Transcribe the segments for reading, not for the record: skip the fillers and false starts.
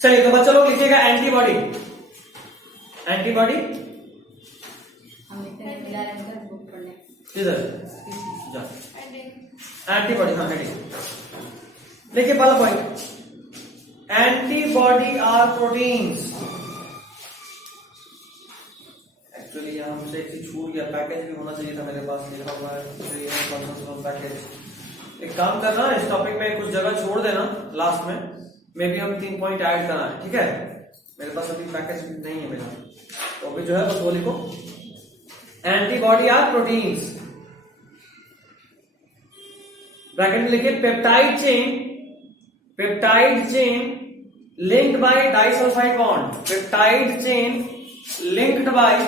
चलिए तो बच्चों लोग लिखिएगा एंटीबॉडी। एंटीबॉडी इधर जा, एंटीबॉडी, हाँ हेडिंग देखिए पहला point, antibody are proteins. Actually यहाँ हमसे एक चीज छूट गया, पैकेज भी होना चाहिए था मेरे पास, लिखा हुआ है पैकेज। एक काम करना, इस टॉपिक में कुछ जगह छोड़ देना लास्ट में, मे भी हम 3 पॉइंट ऐड करना है, ठीक है। मेरे पास अभी पैकेज नहीं है मेरा, तो अभी जो है बस वो लिखो, एंटीबॉडी आर प्रोटीन्स, ब्रैकेट में लिखिए peptide chain linked by disulphide bond, peptide chain linked by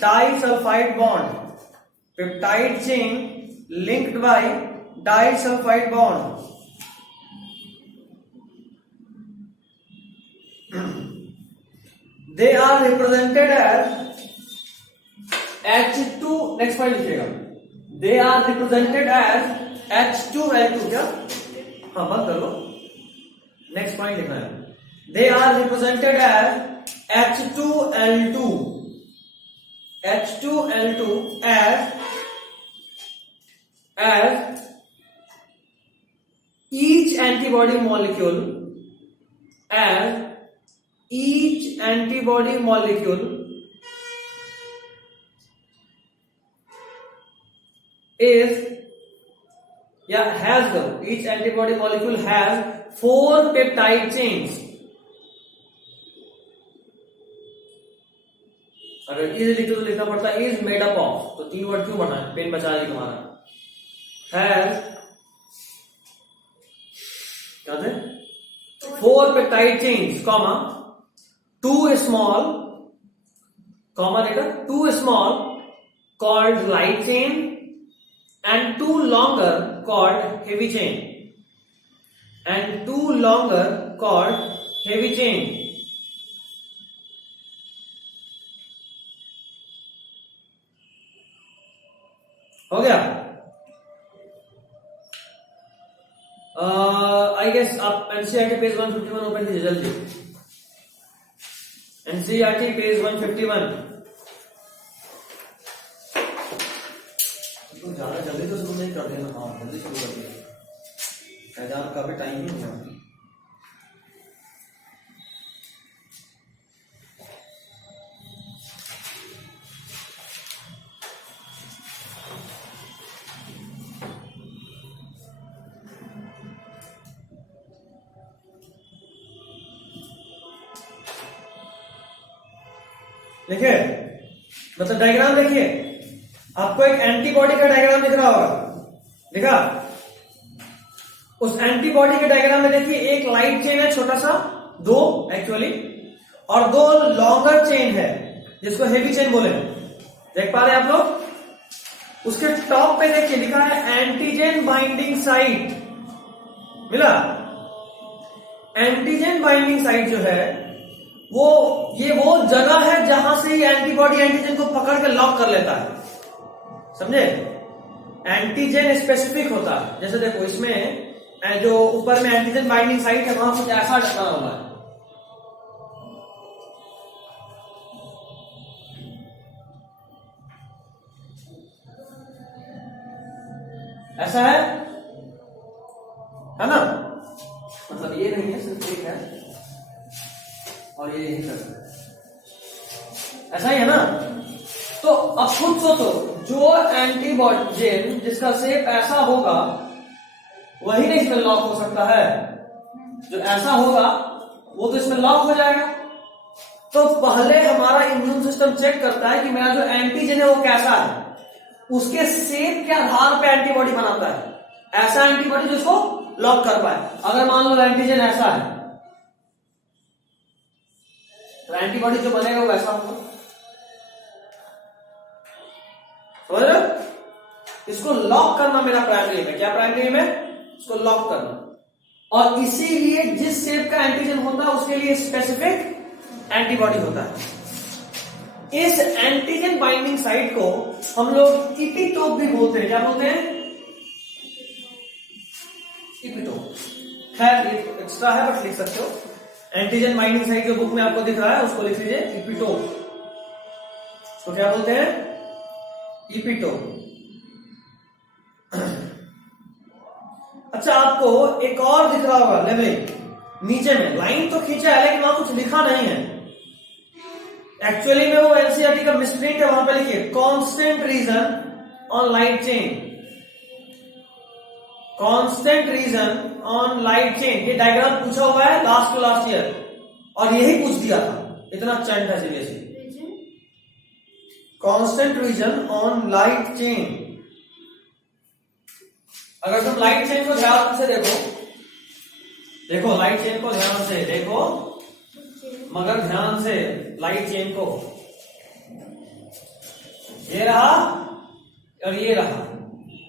disulphide bond, peptide chain linked by disulphide bond. They are represented as H2, next point लिखिएगा, they are represented as H2L2, क्या? हाँ बंद कर लो, next point लिखना है, they are represented as H2L2 as each antibody molecule is या has each antibody molecule has 4 peptide chains। अगर is लिखो तो लिखना पड़ता है इज मेड अप ऑफ, तो 3 वर्ड क्यों बना है, पेन बचा ली तुम्हारा, हैज क्या थे 4 peptide chains, comma 2 small, comma देखा 2 small called light chain and 2 longer called heavy chain, and 2 longer called heavy chain। हो गया? आई गेस आप एनसीईआरटी पेज 151 ओपन कीजिए जल्दी, एनसीईआरटी पेज 151। तो ज्यादा जल्दी तो शुरू नहीं कर देना, हाँ जल्दी शुरू कर दिया, एग्जाम का भी टाइम ही नहीं है। देखिए मतलब डायग्राम देखिए, आपको एक एंटीबॉडी का डायग्राम दिख रहा होगा, देखा? उस एंटीबॉडी के डायग्राम में देखिए एक लाइट चेन है छोटा सा, 2 एक्चुअली, और 2 लॉन्गर चेन है जिसको हेवी चेन बोले, देख पा रहे हैं आप लोग? उसके टॉप पे देखिए लिखा है एंटीजन बाइंडिंग साइट, मिला? एंटीजन बाइंडिंग साइट जो है ये वो जगह है जहां से ये एंटीबॉडी एंटीजन को पकड़ के लॉक कर लेता है, समझे? एंटीजन स्पेसिफिक होता है, जैसे देखो इसमें जो ऊपर में एंटीजन बाइंडिंग साइट है वहां कुछ ऐसा बना हुआ है, ऐसा है ना? मतलब ये नहीं है, सिर्फ एक है और ये यही करता है, ऐसा ही है ना? तो अब खुद सोचो, जो एंटीबॉडी जिसका शेप ऐसा होगा वही नहीं इसमें लॉक हो सकता है, जो ऐसा होगा वो तो इसमें लॉक हो जाएगा। तो पहले हमारा इम्यून सिस्टम चेक करता है कि मेरा जो एंटीजन है वो कैसा है, उसके शेप के आधार पे एंटीबॉडी बनाता है, ऐसा एंटीबॉडी जिसको लॉक कर पाए। अगर मान लो एंटीजन ऐसा है तो एंटीबॉडी जो बनेगा वो वैसा होगा, समझ रहे? इसको लॉक करना मेरा प्राइमरी एम है। क्या प्राइमरी एम है? इसको लॉक करना। और इसीलिए जिस शेप का एंटीजन होता है उसके लिए स्पेसिफिक एंटीबॉडी होता है। इस एंटीजन बाइंडिंग साइट को हम लोग इपिटोप भी बोलते हैं। क्या बोलते हैं? इपिटोप। खैर ये एक्स्ट्रा है बट लिख सकते हो। एंटीजन बाइंडिंग साइट जो बुक में आपको दिख रहा है उसको लिख लीजिए इपिटोप। उसको क्या बोलते हैं? इपिटोप। अच्छा, आपको एक और दिख रहा होगा लेवलिंग नीचे में, लाइन तो खींचा है लेकिन वहां कुछ लिखा नहीं है। एक्चुअली में वो एनसीईआरटी का मिसप्रिंट है, वहां पे लिखिए constant region on light chain, constant region on light chain. ये डायग्राम पूछा हुआ है लास्ट टू लास्ट ईयर और यही पूछ दिया था, इतना चैंट है seriously. Constant region on light chain. अगर तुम लाइट चेन को ध्यान से देखो लाइट चेन को ध्यान से देखो, मगर ध्यान से लाइट चेन को, ये रहा और ये रहा,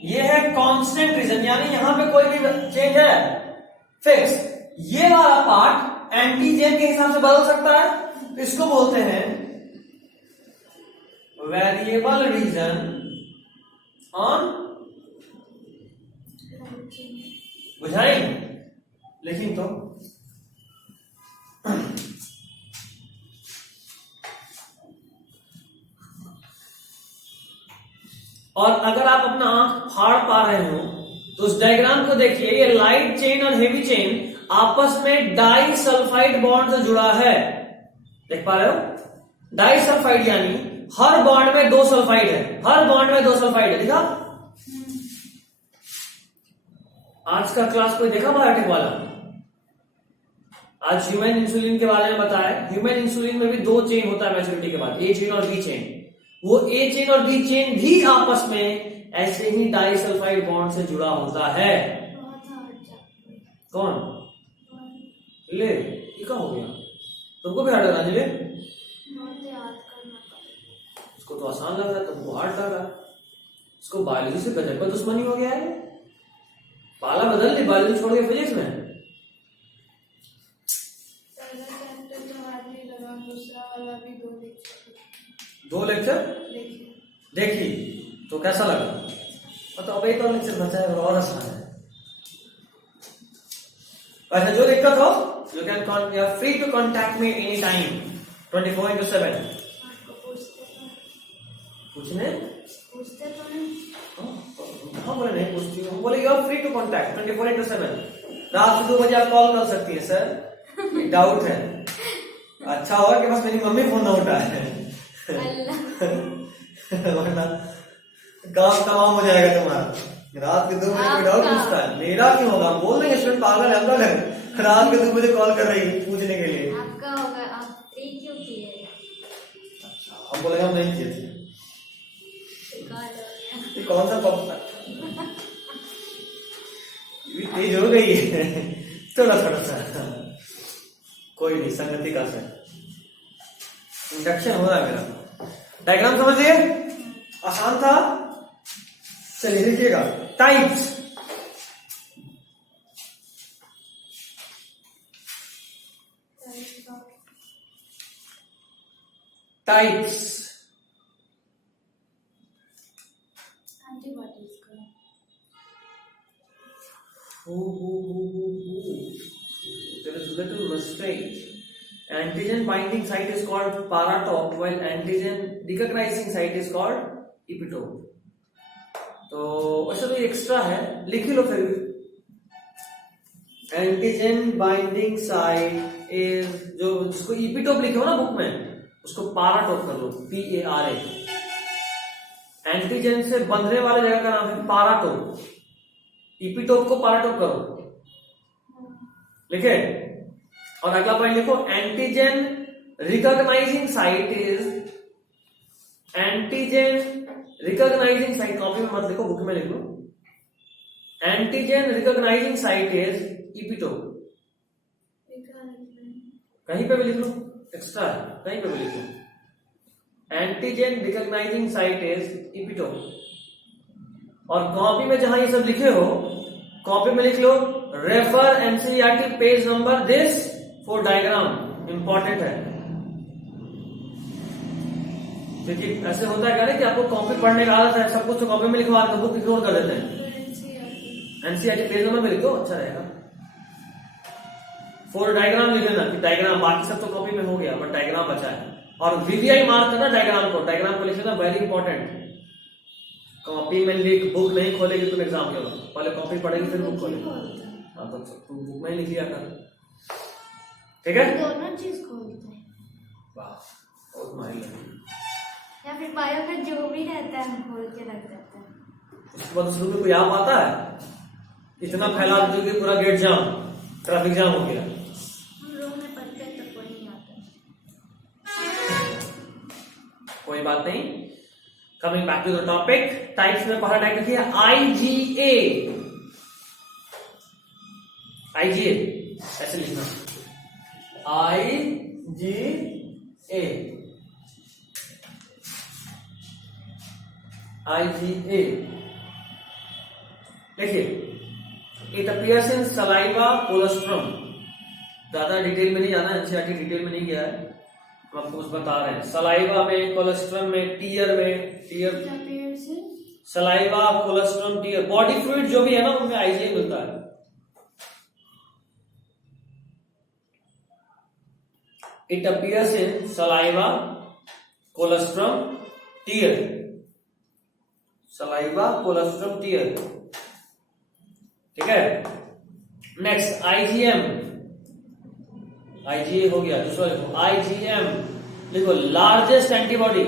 ये है कांस्टेंट रीजन, यानी यहां पे कोई भी चेंज है फिक्स। ये वाला पार्ट एंटीजन के हिसाब से बदल सकता है, इसको बोलते हैं वेरिएबल रीजन ऑन, बुझाएंगे लेकिन तो और अगर आप अपना आंख फाड़ पा रहे हो तो उस डायग्राम को देखिए, ये लाइट चेन और हेवी चेन आपस में डाई सल्फाइड बॉन्ड से जुड़ा है, देख पा रहे हो? डाई सल्फाइड यानी हर बॉन्ड में 2 सल्फाइड है, हर बॉन्ड में 2 सल्फाइड है, दिखा? आज का क्लास कोई देखा बायोटिक वाला? आज ह्यूमन इंसुलिन के बारे में बताया। ह्यूमन इंसुलिन में भी 2 चेन होता है मैच्योरिटी के बाद, ए चेन और बी चेन। वो ए चेन और बी चेन भी आपस में ऐसे ही डाइसल्फाइड बॉन्ड से जुड़ा होता है। कौन? ले, ये क्या हो गया? तुमको भी हार्ड लगा ले? उसको तो आसान लग रहा है, तुमको हार्ड लग रहा है। उसको बायोलॉजी से गजब का दुश्मनी हो गया है। पाला बदल दी, बायोलॉजी छोड़ के फिजिक्स में। दो लेक्चर देखी तो कैसा लगा? मतलब अब एक और लेक्चर बचा है और आसान है। वैसे जो दिक्कत हो, you can free to contact me any time 24/7। पूछने हाँ बोले नहीं पूछती हूँ, बोले you are free to contact 24/7। रात को 2 बजे आप कॉल कर सकती है सर, एक डाउट है। अच्छा होगा कि बस मेरी मम्मी फोन ना उठाए, वरना काम तमाम हो जाएगा तुम्हारा। रात के 2 बजे कोई डाउट पूछता है, मेरा क्यों होगा? बोल देंगे स्टूडेंट पागल है, अंदर है, रात के 2 बजे कॉल कर रही है पूछने के लिए। आपका होगा, आप फ्री क्यों किए? अच्छा, हम बोलेगा हम नहीं किए थे। ये कौन सा पप तेज हो गई है थोड़ा सा, कोई नहीं, संगति का से इंडक्शन हो रहा है मेरा। डायग्राम समझिए, आसान था। चलिए लिखिएगा टाइप्स। टाइप्स एंटीबॉडीज का। There is little mistake. Antigen binding site is called paratope, while antigen recognizing site is called epitope. तो वैसे तो एक्स्ट्रा है, लिख ही लो फिर भी। एंटीजन बाइंडिंग साइट इज, जो जिसको epitope लिखे हो ना बुक में, उसको पाराटोप कर लो, PARA। एंटीजन से बंधने वाले जगह का नाम है पाराटोप, epitope को पाराटोप करो, लिखे? और अगला पॉइंट लिखो, antigen recognising site is, antigen recognising site copy में मत लिखो, बुक में लिख लो। Antigen recognising site is epitope, कहीं पे भी लिख लो, एक्स्ट्रा है, कहीं पे भी लिख लो। Antigen recognising site is epitope। और कॉपी में जहां ये सब लिखे हो, कॉपी में लिख लो refer NCERT page number this for diagram, important है। क्योंकि ऐसे होता है क्या कि आपको कॉपी पढ़ने का आदत है, सब कुछ तो कॉपी में लिखवा तो बुक इग्नोर कर देते हैं। एनसीईआरटी पेज नंबर में लिखो, अच्छा रहेगा। 4 डायग्राम लिख लेना कि डायग्राम, बाकी सब तो कॉपी में हो गया बट डायग्राम बचा है। और वीवीआई मार्क करना डायग्राम को लिख लेना, वेरी इंपॉर्टेंट। कॉपी में लिख, बुक नहीं खोलेगी तुम एग्जाम के वक्त, पहले कॉपी पढ़ेगी फिर बुक खोलेगी। हाँ तो तुम बुक में ही लिख लिया कर, ठीक है। दोनों चीज खोलते हैं, वाह बहुत माहिर लगी। या फिर बायो में जो भी रहता है हम खोल के रख देते हैं। उसके बाद उसमें कोई आप आता है, इतना फैला दो कि पूरा गेट जाम, ट्रैफिक जाम हो गया। हम रूम में पढ़ते हैं तो कोई नहीं आता। कोई बात नहीं। Coming back to the topic, types में पहला टाइप लिखिए आईजीए। आईजीए ऐसे लिखना, आईजीए, आईजीए देखिए। It appears in saliva colostrum. ज्यादा डिटेल में नहीं जाना, एनसीईआरटी डिटेल में नहीं गया है, हम आपको कुछ बता रहे हैं। सलाइवा में, कोलोस्ट्रम में, टीयर में, tear, saliva, colostrum, tear, body fluid जो भी है ना उनमें आईजीए मिलता है। It appears in saliva, colostrum, tear, saliva, colostrum, tear, ठीक है। नेक्स्ट आईजीएम, आईजीए हो गया, दूसरा लिखो आईजीएम, लिखो लार्जेस्ट एंटीबॉडी।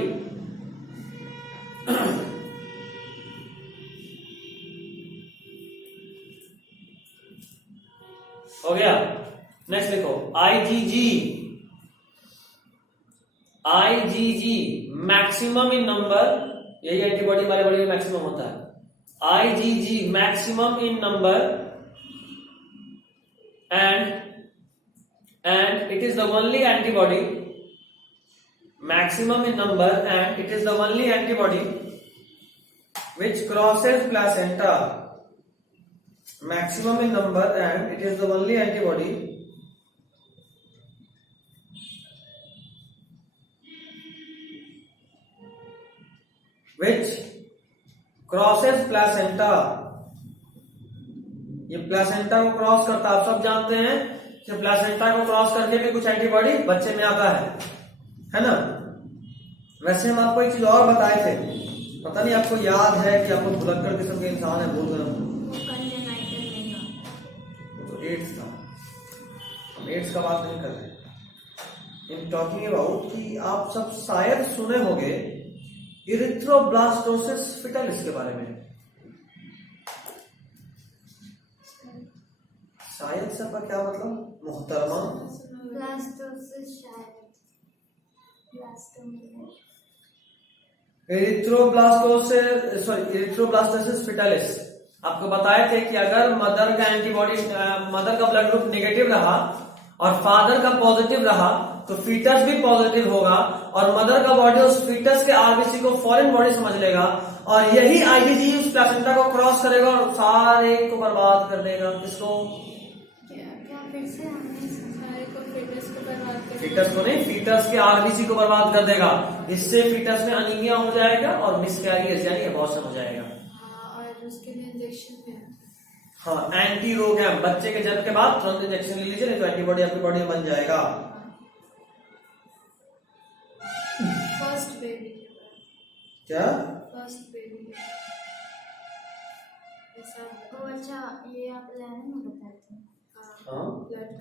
हो गया। नेक्स्ट लिखो IgG, IgG maximum in number, यही एंटीबॉडी हमारे बॉडी में मैक्सिमम होता है। IgG maximum in number and it is the only antibody, maximum in number and it is the only antibody which crosses placenta, maximum in number and it is the only antibody which crosses placenta। ये placenta को cross करता है, आप सब जानते हैं कि placenta को क्रॉस करके भी कुछ एंटीबॉडी बच्चे में आता है ना। वैसे हम आपको एक चीज और बताए थे, पता नहीं आपको याद है कि आपको भुलक्कड़ किस्म के इंसान है, भूल गए। तो एड्स था, हम एड्स का बात नहीं कर रहे, इन टॉकिंग अबाउट कि आप सब शायद सुने होंगे इरिथ्रोब्लास्टोसिस फिटलिस के बारे में। शायद से आपका क्या मतलब मोहतरमा? इरिथ्रोब्लास्टोसिस फिटलिस। आपको बताए थे कि अगर मदर का एंटीबॉडी, मदर का ब्लड ग्रुप नेगेटिव रहा और फादर का पॉजिटिव रहा तो फीटस भी पॉजिटिव होगा और मदर का बॉडी उस फीटस के आरबीसी को फॉरेन बॉडी समझ लेगा और यही आईजीजी उस प्लेसेंटा को क्रॉस करेगा और सारे को बर्बाद कर देगा। किसको? फीटस को नहीं, फीटस के आरबीसी को बर्बाद कर देगा। इससे फीटस में अनीमिया हो जाएगा और मिसकैरियज यानी अबॉर्शन हो जाएगा। और उसके लिए इंजेक्शन भी है। हाँ, एंटी रोगैम, बच्चे के जन्म के बाद तुरंत इंजेक्शन ले लीजिए, नहीं तो एंटीबॉडी आपकी बॉडी में बन जाएगा। फर्स्ट बेबी क्या? फर्स्ट बेबी ऐसा। तो अच्छा, ये आप लेने में बताए थे। हाँ, ब्लड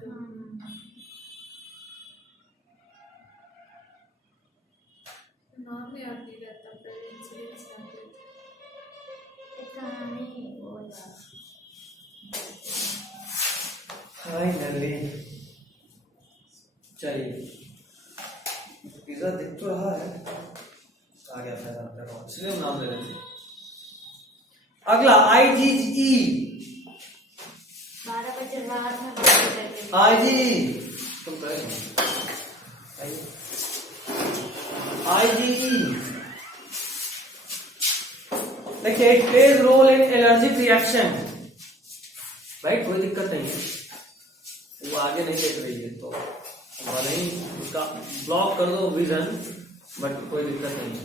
नाम याद नहीं रहता, पहले इंसिडेंट्स याद रहते। एक कहानी वो याद। फाइनली चलिए, पिज्जा दिख तो रहा है, आ गया था इसलिए हम नाम ले रहे थे। अगला आईजीई, 12 बजे रात में आईजी, तुम करें आईजीई। देखिए, it plays role in allergic reaction. Right, कोई दिक्कत नहीं है, वो आगे नहीं देख रही है तो भले ही उसका ब्लॉक कर दो विजन, बट कोई दिक्कत नहीं है।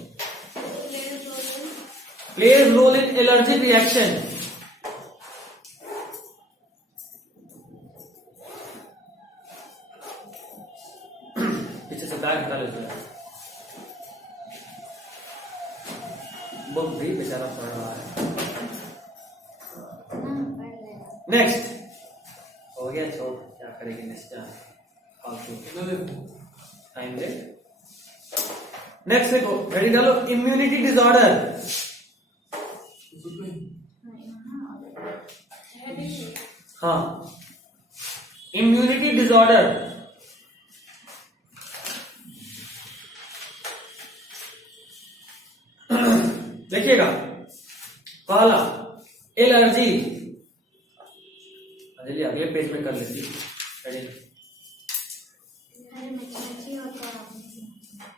Plays role in allergic reaction. से बैग हटा लेते हैं। बुक भी बेचारा पढ़ रहा है। नेक्स्ट हो गया, छोड़ क्या करेंगे नेक्स्ट टाइम दे। नेक्स्ट देखो, रेडी डालो, इम्यूनिटी डिसऑर्डर। हाँ, इम्यूनिटी डिसऑर्डर। देखिएगा, पहला एलर्जी। चलिए अगले पेज में कर लेती।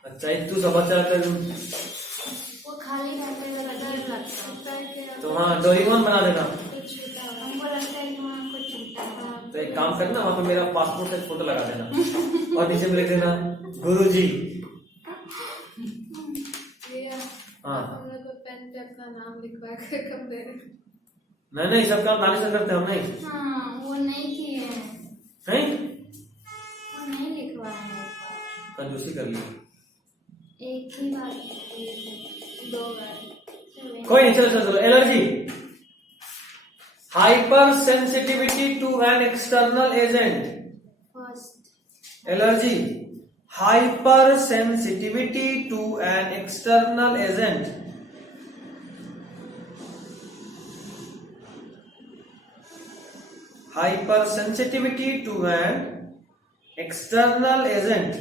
अच्छा, एक तू समाचार कर लूं वो खाली घर पे डर लगता है। तो हाँ, डोरेमोन बना देना। हमको लगता है कि वहाँ कुछ होता है। तो एक काम करना, वहां पे मेरा पासपोर्ट साइज फोटो लगा देना और नीचे में लिख देना गुरुजी। हाँ, हम लोग को पेन पे अपना नाम लिखवा के कब दे रहे? नहीं सब काम ताली से करते हम नहीं। हाँ, वो नहीं किए हैं। नहीं, वो नहीं लिखवाए हैं। कंजूसी कर ली। एक ही बार, 2 बार। कोई नहीं, चलो। Allergy, hypersensitivity to an external agent. First allergy, hypersensitivity to an external agent. Hypersensitivity to an external agent.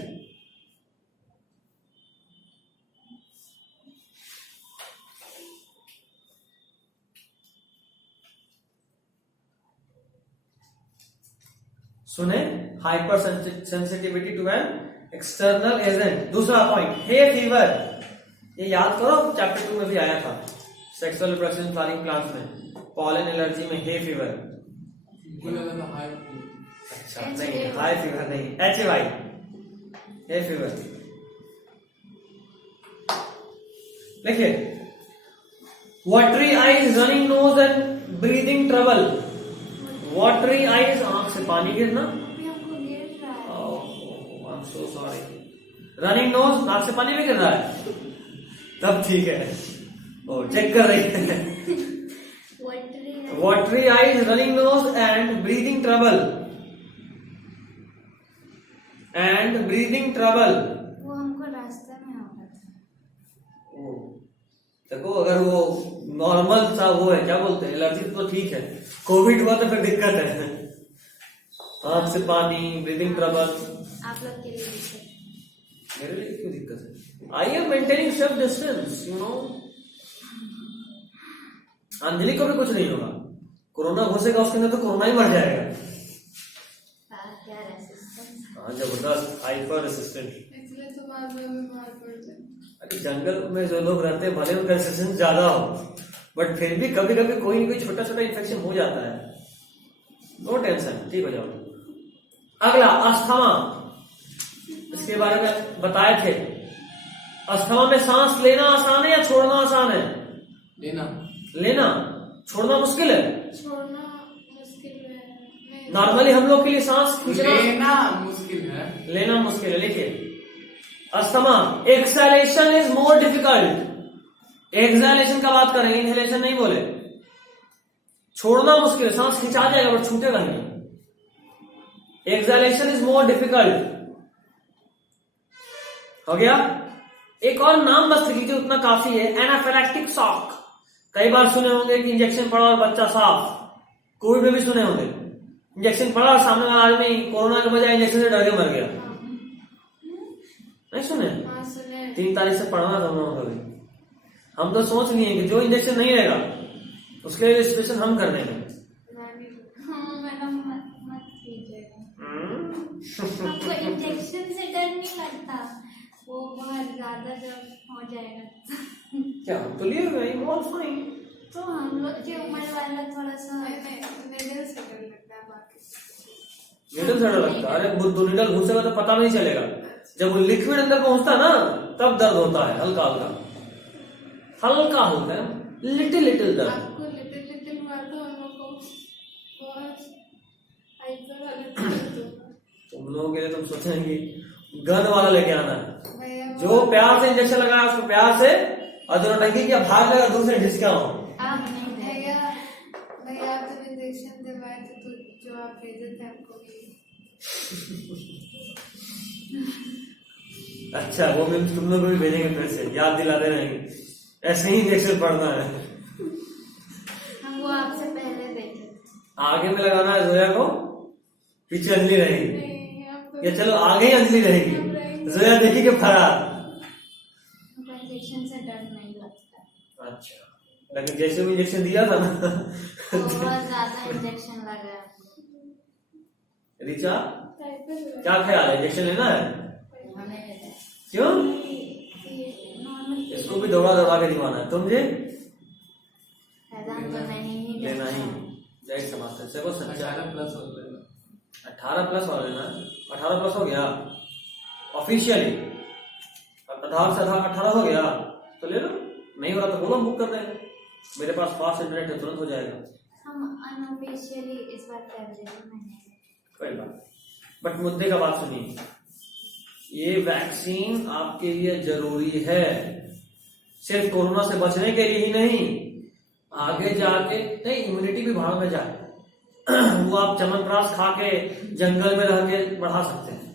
सुने, hypersensitivity to an external agent. दूसरा पॉइंट, हे फीवर। ये याद करो, चैप्टर 2 में भी आया था, sexual reproduction flowering plants में, पॉलन एलर्जी में हे फीवर। अच्छा नहीं, हाई फीवर नहीं, HAY, हे फीवर। देखिए, watery eyes, running nose and breathing trouble. Watery eyes, आंख से पानी गिरना। हमको गिर रहा है। I am so sorry. Running nose, नाक से पानी भी गिर रहा है, तब ठीक है। ओ, चेक कर रही है। Watery eyes, running nose and breathing trouble. वो हमको रास्ते में हो रहा था। देखो, अगर वो नॉर्मल सा वो है, क्या बोलते हैं, एलर्जी तो ठीक है, कोविड हुआ तो फिर दिक्कत है। आंख से पानी, ब्रीदिंग ट्रबल। आप लोग के लिए दिक्कत। मेरे लिए क्यों दिक्कत है? I am maintaining self distance, you know. Anjali को भी कुछ नहीं होगा, कोरोना घुसेगा उसके अंदर तो कोरोना ही मर जाएगा। क्या रेसिस्टेंस? हाँ, जबरदस्त, हाइपर रेसिस्टेंट। इसलिए तो बाद में बीमार पड़ जाए। अरे जंगल में जो लोग रहते हैं, भले उनका रेसिस्टेंस ज्यादा हो, बट फिर भी कभी कभी कोई ना कोई छोटा छोटा इन्फेक्शन हो जाता है। नो टेंशन, ठीक हो जाओ। अगला, अस्थमा। इसके बारे में बताए थे। अस्थमा में सांस लेना आसान है या छोड़ना आसान है? लेना। छोड़ना मुश्किल है। छोड़ना मुश्किल है। नॉर्मली हम लोग के लिए सांस खींचना लेना मुश्किल है, लेना मुश्किल है। देखिए, asthma, exhalation is more difficult. Exhalation का बात करें, इनहेलेशन नहीं बोले। छोड़ना मुश्किल है, सांस खिंचा जाएगा बट छूटेगा नहीं। Exhalation is more difficult. हो गया। एक और नाम बस लीजिए, उतना काफी है, एनाफिलैक्टिक शॉक। कई बार सुने होंगे कि इंजेक्शन पड़ा और बच्चा साफ। कोविड में भी सुने होंगे, इंजेक्शन पड़ा और सामने वाला आदमी कोरोना के बजाय इंजेक्शन से डर के मर गया। नहीं सुने? 3 तारीख से पढ़ना था हम लोगों को भी। हम तो सोच लिए कि जो इंजेक्शन नहीं रहेगा उसके लिए रजिस्ट्रेशन हम कर देंगे। हमको इंजेक्शन से डर नहीं लगता, वो बहुत ज्यादा जब हो जाएगा। क्या तो लिए हुए ऑल फाइन। तो हम लोग की उम्र वाला थोड़ा सा निडल से डर लगता है। बाकी निडल से डर लगता है? अरे बुद्धू, निडल घुसेगा तो पता नहीं चलेगा, जब वो लिक्विड अंदर पहुंचता ना तब दर्द होता है, हल्का हल्का होता है, लिटिल दर्द। आपको लिटिल हुआ तो हम लोग को बहुत हाइपर हालत। तुम लोगों के लिए तुम सोचेंगे गन वाला लेके आना है। भैया जो प्यार से इंजेक्शन लगाया उसको प्यार से, और जो नटंकी किया भाग लगा दूसरे ढिसका हो। आप नहीं भैया, भैया आप जब इंजेक्शन दिलवाए थे तो जो आप भेजे थे आपको अच्छा, वो मीम्स तुम लोग को भी भेजेंगे फिर से, याद दिलाते रहेंगे, ऐसे ही इंजेक्शन पड़ना है। हम वो आपसे पहले देखे थे। आगे में लगाना है जोया को, पीछे अंजलि रहेगी, नहीं, आप तो या चलो आगे ही अंजलि रहेगी, जोया देखी के फरार। हमको इंजेक्शन से डर नहीं लगता। अच्छा, लेकिन जैसे भी इंजेक्शन दिया था ना बहुत ज्यादा इंजेक्शन लगा। रिचा क्या ख्याल है, इंजेक्शन लेना है? क्यों? इसको भी दौड़ा दौड़ा के दिखाना है तुम जी, लेना ही जाहिर सी बात है। देखो सच्चा 18 प्लस वाला लेना है। 18 प्लस हो गया ऑफिशियली, अब 18 हो गया तो ले लो, नहीं हो रहा तो बोलो बुक कर देंगे, मेरे पास फास्ट इंटरनेट है, तुरंत हो जाएगा। हम अनऑफिशियली इस बार फेब्रुअरी में हैं। कोई बात, बट मुद्दे का बात सुनिए, ये वैक्सीन आपके लिए जरूरी है, सिर्फ कोरोना से बचने के लिए ही नहीं, आगे जाके नहीं इम्यूनिटी भी भाड़ में जाए वो आप चमनप्राश खा के जंगल में रह के बढ़ा सकते हैं।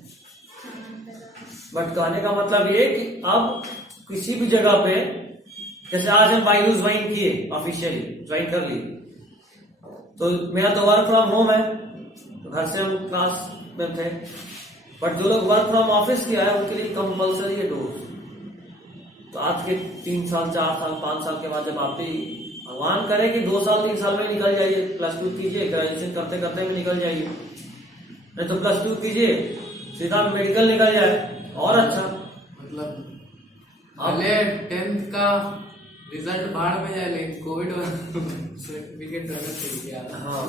बट कहने का मतलब ये कि अब किसी भी जगह पे, जैसे आज हम बायजूस ज्वाइन किए, ऑफिशियली ज्वाइन कर लिए, तो मेरा तो वर्क फ्रॉम होम है, तो घर से हम क्लास में थे, बट जो लोग वर्क फ्रॉम ऑफिस किया है उनके लिए कंपल्सरी है डोज। तो आज के 3 साल 4 साल 5 साल के बाद जब आप भी भगवान करे कि 2 साल 3 साल में निकल जाइए, +2 कीजिए, ग्रेजुएशन करते करते में निकल जाइए, नहीं तो +2 कीजिए सीधा मेडिकल निकल जाए और अच्छा। मतलब पहले 10th का रिजल्ट बाहर में जाए, लेकिन कोविड सर्टिफिकेट रहना चाहिए। हाँ,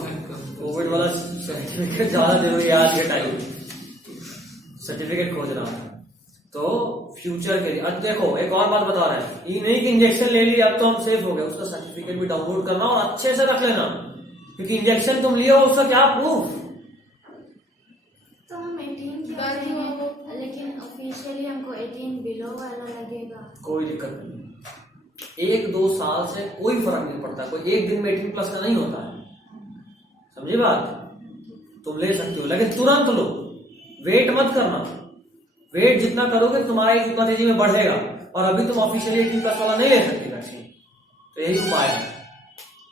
कोविड वाला सर्टिफिकेट ज्यादा जरूरी है आज के टाइम, सर्टिफिकेट खोज रहा है तो फ्यूचर के लिए। अब देखो एक और बात बता रहे हैं, ये नहीं कि इंजेक्शन ले लिया अब तो हम सेफ हो गए, उसका सर्टिफिकेट भी डाउनलोड करना और अच्छे से रख लेना, क्योंकि इंजेक्शन तुम लिए हो उसका क्या प्रूफ। तो हम 18 की हो जाएंगे, लेकिन ऑफिशियली हमको 18 बिलो वाला लगेगा। कोई दिक्कत नहीं, 1-2 साल से कोई फर्क नहीं पड़ता, कोई एक दिन में 18 प्लस का नहीं होता है, समझी बात। तुम ले सकते हो लेकिन तुरंत लो, वेट मत करना, वेट जितना करोगे तुम्हारा एज उतना तेजी में बढ़ेगा, और अभी तुम ऑफिशियली 18 प्लस वाला नहीं ले सकते वैक्सीन, तो यही उपाय है,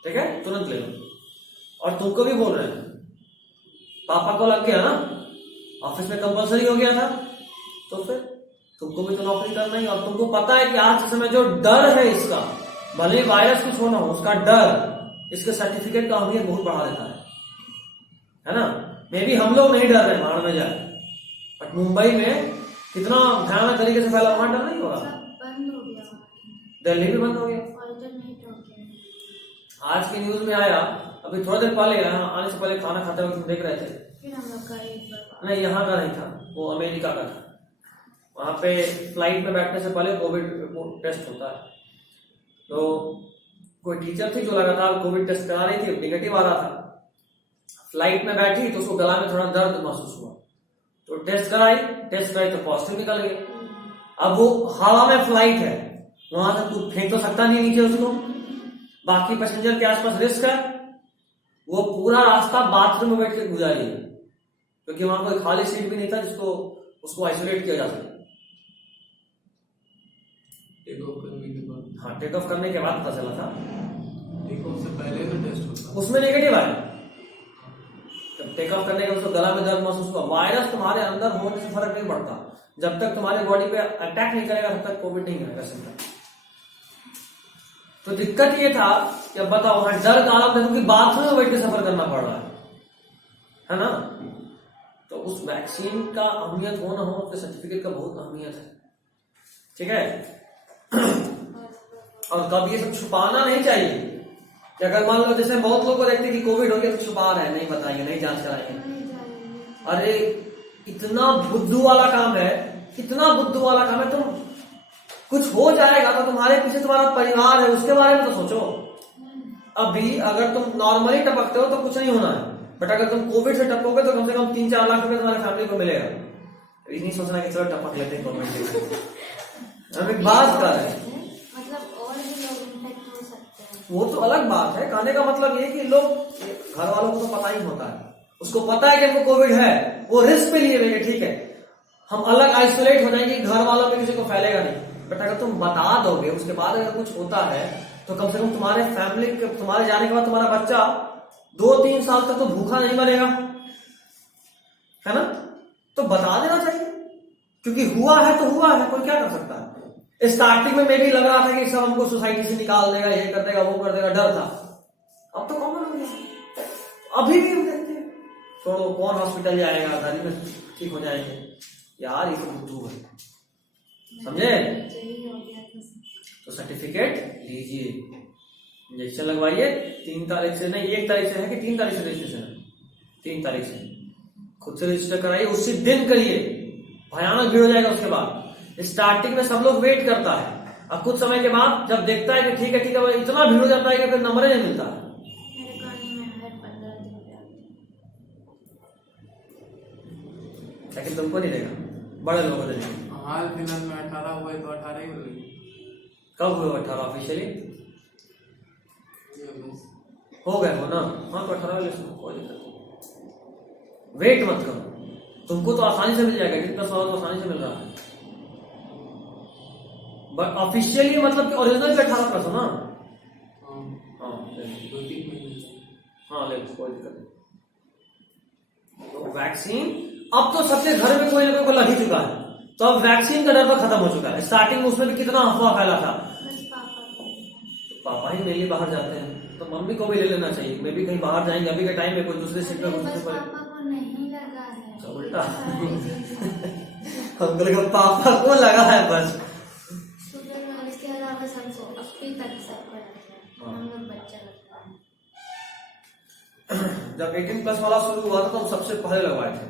ठीक है, तुरंत ले लो। और तुमको भी बोल रहे हैं, पापा को लग गया ना, ऑफिस में कंपलसरी हो गया था, तो फिर तुमको भी तो नौकरी करना ही, और तुमको पता है कि आज के समय जो डर है इसका, भले ही वायरस कुछ होना हो, उसका डर इसके सर्टिफिकेट का अहमियत बहुत बढ़ा देता है ना। मे भी हम लोग नहीं डर रहे भाड़ में जाए, बट मुंबई में कितना भयानक तरीके से फैला, वहां डर नहीं होगा। सब बंद हो गया, दिल्ली भी बंद हो गया, ऑल्टरनेट हो गया। आज की न्यूज में आया, अभी थोड़ा देर पहले आने से पहले खाना खाते वक्त देख रहे थे, फिर हम लोग का एक बार नहीं यहाँ का नहीं था, वो अमेरिका का था, वहां पे फ्लाइट में बैठने से पहले कोविड टेस्ट होता है, तो कोई टीचर थी जो लगातार कोविड टेस्ट करा रही थी, निगेटिव आ रहा था, फ्लाइट में बैठी तो उसको गला में थोड़ा दर्द महसूस हुआ, तो टेस्ट कराई तो पॉजिटिव निकल गई। अब वो हवा में फ्लाइट है, वहां से कुछ फेंक तो सकता नहीं नीचे उसको, बाकी पैसेंजर के आसपास रिस्क है, वो पूरा रास्ता बाथरूम में बैठ के गुजारी, क्योंकि वहां कोई खाली सीट भी नहीं था जिसको उसको आइसोलेट किया जा सके। टेक ऑफ करने के बाद, हाँ, टेक ऑफ करने के बाद पता चला था, टेक ऑफ से पहले तो टेस्ट होता, उसमें नेगेटिव आया, जब टेक ऑफ करने के उसको गला में दर्द महसूस हुआ। वायरस तुम्हारे अंदर होने से फर्क नहीं पड़ता, जब तक तुम्हारी बॉडी पे अटैक नहीं करेगा तब तक कोविड नहीं करेगा सिम्टम। तो दिक्कत ये था कि अब बताओ वहां डर का आलम था, क्योंकि बाथरूम में बैठ के सफर करना पड़ रहा है ना। तो उस वैक्सीन का अहमियत हो ना हो, उसके सर्टिफिकेट का बहुत अहमियत है, ठीक है। और कब ये सब छुपाना नहीं चाहिए, कि अगर मान लो जैसे बहुत लोग को देखते कि कोविड हो गया तो छुपा रहे हैं, नहीं बताएंगे, नहीं जांच कराएंगे। अरे इतना बुद्धू वाला काम है, इतना बुद्धू वाला काम है, तुम कुछ हो जाएगा तो तुम्हारे पीछे तुम्हारा परिवार है, उसके बारे में तो सोचो। अभी अगर तुम नॉर्मली टपकते हो तो कुछ नहीं होना है, बट अगर तुम कोविड से टपकोगे तो कम से कम 3-4 लाख रुपए तुम्हारे फैमिली को मिलेगा, ये नहीं सोचना कि चलो टपक लेते हैं गवर्नमेंट। हम एक बात कर रहे हैं, मतलब और भी लोग इन्फेक्ट हो सकते हैं। वो तो अलग बात है। कहने का मतलब ये कि लोग, घर वालों को तो पता ही होता है, उसको पता है कि हमको कोविड है, वो रिस्क पे लिए हुए, ठीक है हम अलग आइसोलेट हो जाएंगे, घर वालों में किसी को फैलेगा नहीं। बट अगर तुम बता दोगे उसके बाद अगर कुछ होता है तो कम से कम तुम्हारे फैमिली, तुम्हारे जाने के बाद तुम्हारा बच्चा 2-3 साल तक तो भूखा नहीं मरेगा, है ना। तो बता देना चाहिए, क्योंकि हुआ है तो हुआ है, कोई क्या कर सकता है। स्टार्टिंग में मैं भी लग रहा था कि सब हमको सोसाइटी से निकाल देगा, ये कर देगा, वो कर देगा, डर था। अब तो कॉमन हो गया। अभी भी हम देखते हैं, छोड़ो कौन हॉस्पिटल जाएगा, घर में ठीक हो जाएंगे यार, ये तो बुद्धू है, समझे। यही हो गया तो सर्टिफिकेट लीजिए, इंजेक्शन लगवाइए। 3 तारीख से नहीं, 1 तारीख से है कि 3 तारीख से रजिस्ट्रेशन है, 3 तारीख से खुद से रजिस्टर कराइए, उसी दिन करिए, भयानक भीड़ हो जाएगा। उसके बाद स्टार्टिंग में सब लोग वेट करता है, अब कुछ समय के बाद जब देखता है कि ठीक है ठीक है, इतना भीड़ हो जाता है कि फिर नंबर ही नहीं मिलता है। मेरे कॉलोनी में हर 15 दिन पे आते हैं। लेकिन तुमको नहीं देगा, बड़े लोगों को देगा। हाल फिलहाल में 18 हुए तो 18 ही मिलेगी। कब हुए 18 ऑफिशियली हो गए हो ना? हाँ तो 18 कोई दिक्कत नहीं, वेट मत करो, तुमको तो आसानी से मिल जाएगा, जितना सवाल तो आसानी से मिल रहा है। बट ऑफिशियली मतलब कि ओरिजिनल पे 18+ हो ना। हाँ ले लो। 2-3 महीने। हाँ ले लो, कोई दिक्कत नहीं। तो वैक्सीन अब तो सबके घर में कोई ना कोई लग ही चुका है, तो अब वैक्सीन का डर तो खत्म हो चुका है। स्टार्टिंग में उसमें भी कितना अफवाह फैला था। बस पापा को। पापा ही मेरे लिए बाहर जाते हैं तो मम्मी को भी ले लेना चाहिए। मैं भी कहीं बाहर जाएंगे अभी के टाइम में, कोई दूसरे स्टेट में बस घुसने पर पापा को नहीं लगा है। अच्छा, उल्टा। सारी चीजें। हमको लगा पापा को लगा है बस। शुगर और इसके अलावा सबको अभी तक सबको लगा है। हम लोग बच्चा लगता है। जब 18+ वाला शुरू हुआ था तो हम सबसे पहले लगवाए थे,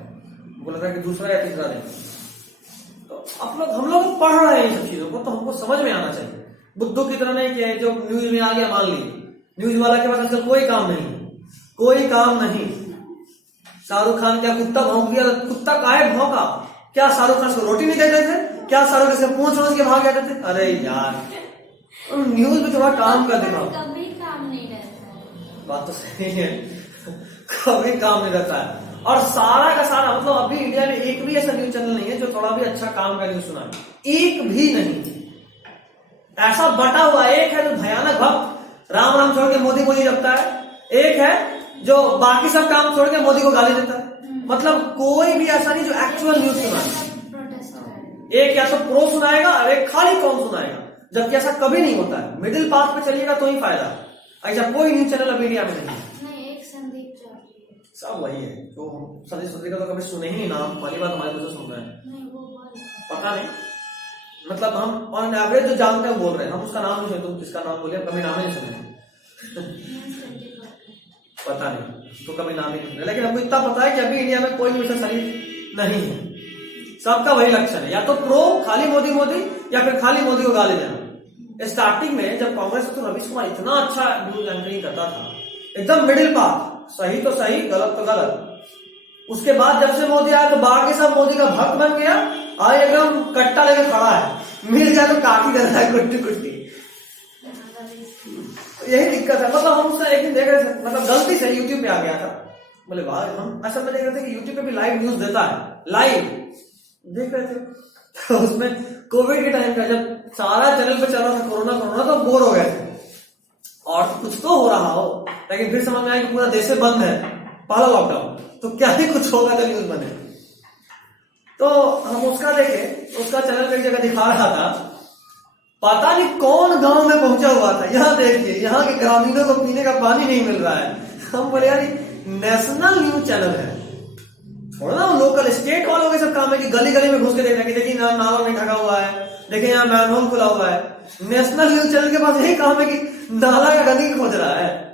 हमको लगा कि दूसरा या तीसरा दिन। तो हम लोग पढ़ रहे हैं इन सब चीजों को, तो हमको समझ में आना चाहिए। बुद्धू की तरह नहीं कि जो न्यूज में आ गया मान ली, न्यूज वाला के पास आजकल कोई काम नहीं, कोई काम नहीं। शाहरुख खान क्या कुत्ता भौंक दिया, कुत्ता काहे भौंका? क्या शाहरुख खान को रोटी नहीं देते थे? क्या शाहरुख खान से पूछ के भाग जाते थे? अरे यार न्यूज में थोड़ा काम कर देना। कभी काम नहीं रहता है। बात तो सही है, कभी काम नहीं रहता है। और सारा का सारा मतलब अभी इंडिया में एक भी ऐसा न्यूज चैनल नहीं है जो थोड़ा भी अच्छा काम का न्यूज सुना, एक भी नहीं। ऐसा बटा हुआ, एक है जो भयानक भक्त राम राम छोड़ के मोदी मोदी जपता है, एक है जो बाकी सब काम छोड़ के मोदी को गाली देता है। मतलब कोई भी ऐसा नहीं जो एक्चुअल न्यूज सुनाए। एक या तो प्रो सुनाएगा और एक खाली कौन सुनाएगा, जबकि ऐसा कभी नहीं होता है। मिडिल पाथ पे चलिएगा तो ही फायदा। ऐसा कोई न्यूज चैनल अभी इंडिया में नहीं है। नहीं, एक संदीप चौधरी सब वही है जो संदीप चौधरी का तो कभी सुने ही नाम, पहली बार हमारे मुझे सुन रहे हैं। नहीं, वो बहुत अच्छा। पता नहीं, मतलब हम ऑन एवरेज जो जानते हैं बोल रहे हैं, हम उसका नाम नहीं सुने। तुम जिसका नाम बोले कभी नाम ही नहीं सुने। पता नहीं, तो कभी नाम ही नहीं सुने। लेकिन हमको इतना पता है कि अभी इंडिया में कोई भी शरीफ नहीं है। सबका वही लक्षण है, या तो प्रो खाली मोदी मोदी या फिर खाली मोदी को गाली देना। स्टार्टिंग में जब कांग्रेस तो रवीश कुमार इतना अच्छा न्यूज एंकरिंग करता था, एकदम मिडिल पाथ, सही तो सही गलत तो गलत। उसके बाद जब से मोदी आया तो बाकी सब मोदी का भक्त बन गया, आज एकदम कट्टा लेके खड़ा है, मिल जाए तो काटी दे रहा है कुट्टी कुट्टी। यही दिक्कत है। मतलब हम उससे एक दिन देख रहे थे, मतलब गलती से यूट्यूब पे आ गया था, बोले वाह, हम असल में देख रहे थे कि यूट्यूब पे भी लाइव न्यूज देता है, लाइव देख रहे थे। तो उसमें कोविड के टाइम का जब सारा चैनल पे चल रहा था कोरोना कोरोना, तो बोर हो गए थे और कुछ तो हो रहा हो। लेकिन फिर समझ में आया कि पूरा देश बंद है, पहला लॉकडाउन, तो क्या ही कुछ होगा तो न्यूज बने। तो हम उसका देखे, उसका चैनल पे एक जगह दिखा रहा था, पता नहीं कौन गांव में पहुंचा हुआ था, यहाँ देखिए यहाँ के ग्रामीणों को पीने का पानी नहीं मिल रहा है। हम बोले यार नेशनल न्यूज चैनल है, थोड़ा ना लोकल स्टेट वालों के सब काम है कि गली गली में घुस के देखना कि देखिए यहाँ नाला नहीं ढका हुआ है, देखिए यहाँ मैनहोल खुला हुआ है। नेशनल न्यूज चैनल के पास यही काम है कि नाला का गंदगी खोज रहा है।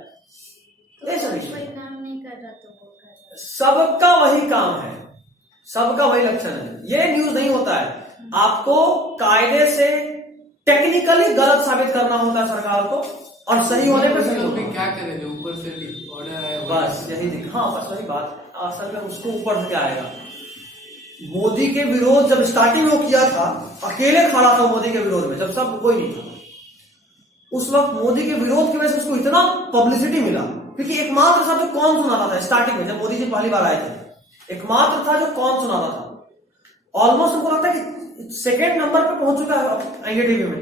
कोई काम नहीं कर रहा तो वो कर रहा। सबका वही काम है, सबका वही लक्षण है। ये न्यूज नहीं होता है, आपको कायदे से टेक्निकली गलत साबित करना होता है सरकार को, और सही होने पर सही होता है। क्या करें, जो ऊपर से ऑर्डर है बस यही हाँ बस वही बात, असल में उसको ऊपर से क्या आएगा। मोदी के विरोध जब स्टार्टिंग में किया था, अकेले खड़ा था मोदी के विरोध में, जब सब कोई नहीं था, उस वक्त मोदी के विरोध की वजह से उसको इतना पब्लिसिटी मिला, क्योंकि एकमात्र था जो कौन सुनाता था स्टार्टिंग में, जब मोदी जी पहली बार आए थे, एकमात्र था जो कौन सुनाता था। ऑलमोस्ट हमको लगता है कि सेकेंड नंबर पे पहुंच चुका है एनडीटीवी में,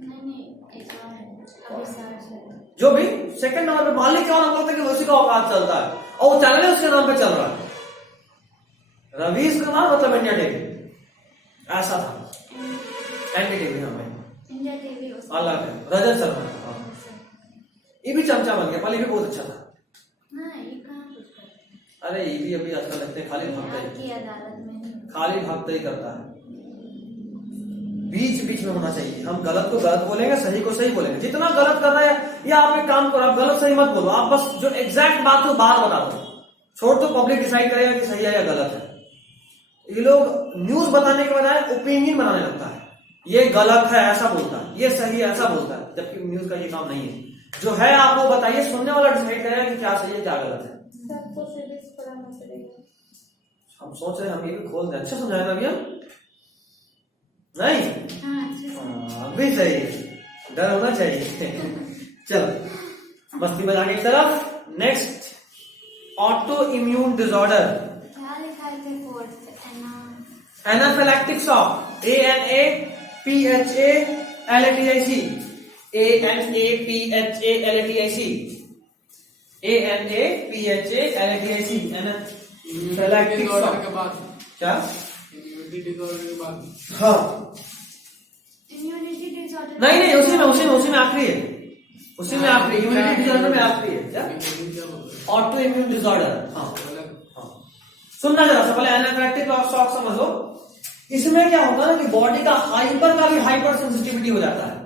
नहीं एक और है, अभी सर्च है। जो भी सेकंड नंबर पे मान ली क्या हमको लगता है कि उसी का औकात चलता है, और वो चैनल उसके नाम पे चल रहा है, रवीश कुमार मतलब इंडिया टीवी, ऐसा था एनडीटीवी। हाँ भाई इंडिया टीवी अलग है, रजत शर्मा। हाँ ये भी चमचा बन गया, पहले भी बहुत अच्छा था। हाँ, ये कहाँ कुछ करते अरे ये भी अभी आजकल लगते हैं खाली हैं भागता ही, आपकी अदालत में नहीं। खाली भागता ही करता है। बीच बीच में होना चाहिए, हम गलत को गलत बोलेंगे, सही को सही बोलेंगे। जितना गलत कर रहा है, या आप एक काम करो, आप गलत सही मत बोलो, आप बस जो एग्जैक्ट बात है बात बता दो, छोड़ दो पब्लिक डिसाइड करेगा कि सही है या गलत है। ये लोग न्यूज बताने के बजाय ओपिनियन बनाने लगता है, ये गलत है ऐसा बोलता है, ये सही है ऐसा बोलता है, जबकि न्यूज का ये काम नहीं है। जो है आप वो बताइए, सुनने वाला डिसाइड करेगा कि क्या सही है क्या गलत है। सबको सीरीज पढ़ाना पड़ेगा। हम सोच रहे हैं हम ये भी खोल दें, अच्छा समझाया था भैया नहीं? हाँ, अच्छे से। अभी चाहिए, डर होना चाहिए। चलो मस्ती मजाक की तरफ। नेक्स्ट, ऑटो इम्यून डिसऑर्डर, क्या लिखा है थे fourth? Anaphylactic shock, ANAPHALATIC anaphylactic shock के बाद क्या? इम्यूनिटी डिसऑर्डर के बाद। हाँ इम्यूनिटी डिसऑर्डर नहीं उसी में आखिरी है, उसी में आखिरी, इम्यूनिटी डिसऑर्डर में आखिरी है क्या? Auto immune disorder. हाँ सुनना जरा सा, पहले एनाफिलैक्टिक शॉक समझ लो। इसमें क्या होता है ना कि बॉडी का हाइपर का भी हाइपर सेंसिटिविटी हो जाता है।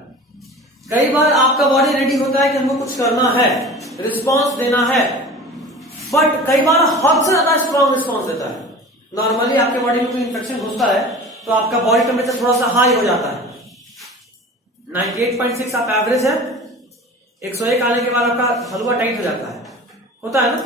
कई बार आपका बॉडी रेडी होता है कि हमको कुछ करना है, रिस्पांस देना है, बट कई बार हद से ज्यादा स्ट्रॉन्ग रिस्पांस देता है। नॉर्मली आपके बॉडी में कोई इंफेक्शन घुसता है तो आपका बॉडी टेम्परेचर थोड़ा सा हाई हो जाता है, 98.6 आप एवरेज है, 101 आने के बाद आपका हलवा टाइट हो जाता है, होता है ना,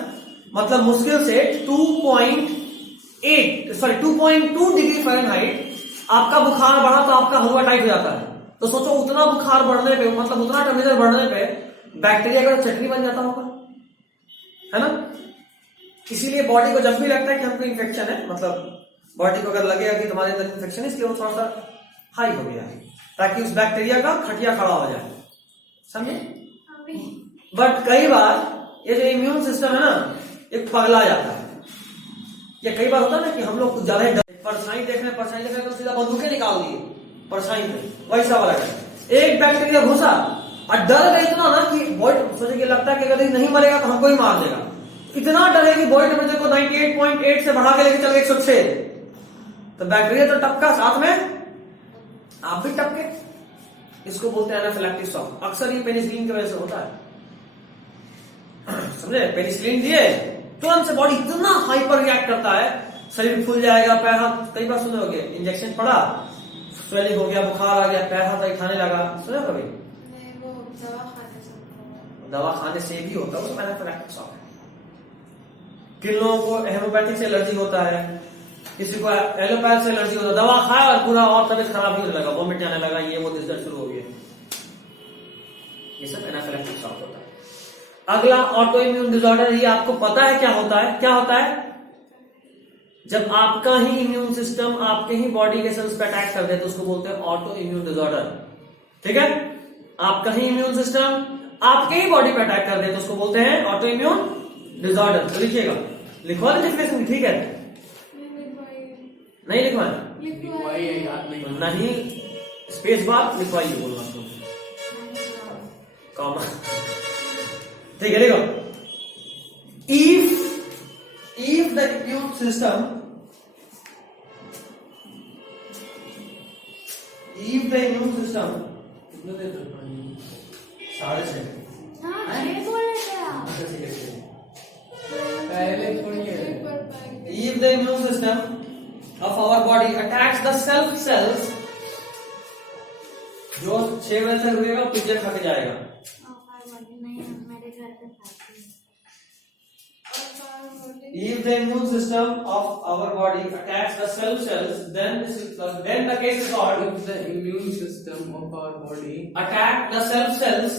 मतलब मुश्किल से 2.2 डिग्री फ़ारेनहाइट आपका बुखार बढ़ा तो आपका हलवा टाइट हो जाता है। तो सोचो उतना बुखार बढ़ने पे, मतलब उतना टेम्परेचर बढ़ने पे बैक्टीरिया का चटनी बन जाता होगा, है ना। इसीलिए बॉडी को जब भी लगता है कि हमको इन्फेक्शन है, मतलब बॉडी को अगर लगेगा कि तुम्हारे अंदर इन्फेक्शन है, इसलिए वो थोड़ा सा हाई हो गया है, ताकि उस बैक्टीरिया का खटिया खड़ा हो जाए, समझे। बट कई बार ये जो इम्यून सिस्टम है ना, ये पगला जाता है। या कई बार होता है ना कि हम लोग ज्यादा परछाई देख रहे हैं तो सीधा बंदूकें निकाल दिए परछाई में, वैसा वाला है। एक बैक्टीरिया घुसा और डर गए इतना ना कि बॉडी सोचे कि लगता है कि अगर नहीं मरेगा तो हमको ही मार देगा, इतना डरे कि बॉडी टेम्परेचर को 98.8 से बढ़ा के लेके चल गए 106। तो बैक्टीरिया तो टपका, साथ में आप भी टपके। इसको बोलते हैं एनाफिलैक्टिक शॉक। अक्सर ये पेनिसिलिन की वजह से होता है, समझे। पेनिसिलिन दिए तुरंत से बॉडी इतना हाइपर रिएक्ट करता है, शरीर फूल जाएगा, पैर हाथ, कई बार सुने होंगे, इंजेक्शन पड़ा, स्वेलिंग हो गया, बुखार आ गया, पैर हाथ खाने लगा, सुने कभी? वो दवा खाने से भी होता है, उसमें एनाफिलैक्टिक शॉक है। किन लोगों को हेमोपैथिक से एलर्जी होता है, किसी को एलोपैथ से एलर्जी होता है, दवा खाया और पूरा और तबीयत खराब होने लगा, वॉमिट आने लगा, ये वो दिक्कत शुरू हो गया, ये सब एनाफिलैक्टिक शॉक होता है। अगला ऑटो इम्यून डिसऑर्डर, ये आपको पता है क्या होता है? क्या होता है? जब आपका ही इम्यून सिस्टम आपके ही बॉडी के सेल्स पे अटैक कर दे तो उसको बोलते हैं ऑटो इम्यून डिसऑर्डर, ठीक है। आपका ही इम्यून सिस्टम आपके ही बॉडी पे अटैक कर दे तो उसको बोलते हैं ऑटो इम्यून डिसऑर्डर। तो लिखिएगा, लिखवा लीजिए डेफिनेशन, ठीक है। नहीं लिखवाए? नहीं, स्पेस बार लिखवाइए, बोलना तो कॉमा, ठीक है। देखो, if the immune system कितने देर तक पढ़ेंगे? 6:30। हाँ, ये बोले थे आप। पहले थोड़ी है। If the immune system of our body attacks the self cells, जो 6 बजे तक रुकेगा पिज्जा खा के जाएगा। नहीं, मेरे घर पे खाती है। If the immune system of our body attacks the cells, then the case is called If the immune system of our body attack the cells,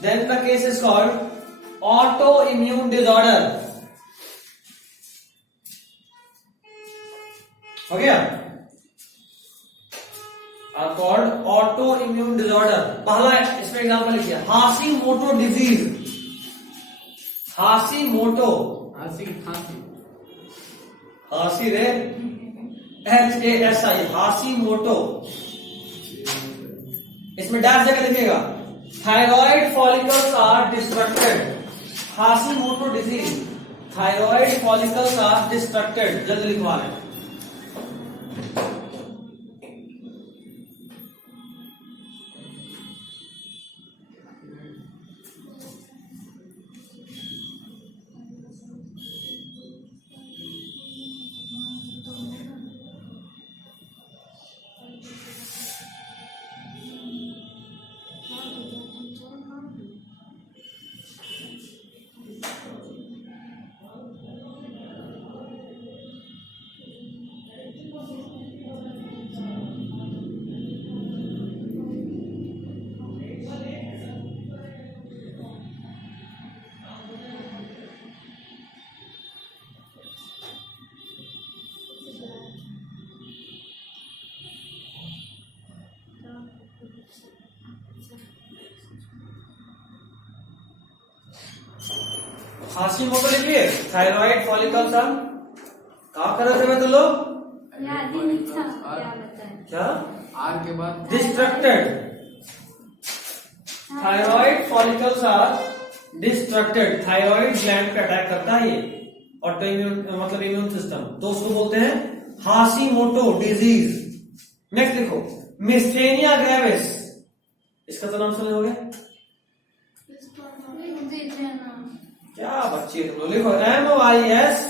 then the case is called autoimmune disorder. हो गया? Are called autoimmune disorder. पहला इसमें example लिखिए, हाशीमोटो disease. हाशीमोटो, हाशी रे, HASI, हाशीमोटो. इसमें dash जगह लिखिएगा, thyroid follicles are destructed. Hashimoto disease, thyroid follicles are destructed. जल्दी लिखवा लें. हाशीमोटो लिखिए, थायराइड फॉलिकल्स आर, कहा कर रहे थे मैं तुम लोग? क्या आर के बाद destructed. Thyroid follicles are destructed. Thyroid gland पे अटैक करता है ये, ऑटोइम्यून मतलब इम्यून सिस्टम, तो उसको बोलते हैं हाशीमोटो डिजीज. नेक्स्ट लिखो, मिस्थेनिया ग्रेविस. इसका तो नाम सुने होंगे. क्या बच्चे तुम लोग, लिखो MYASTHE,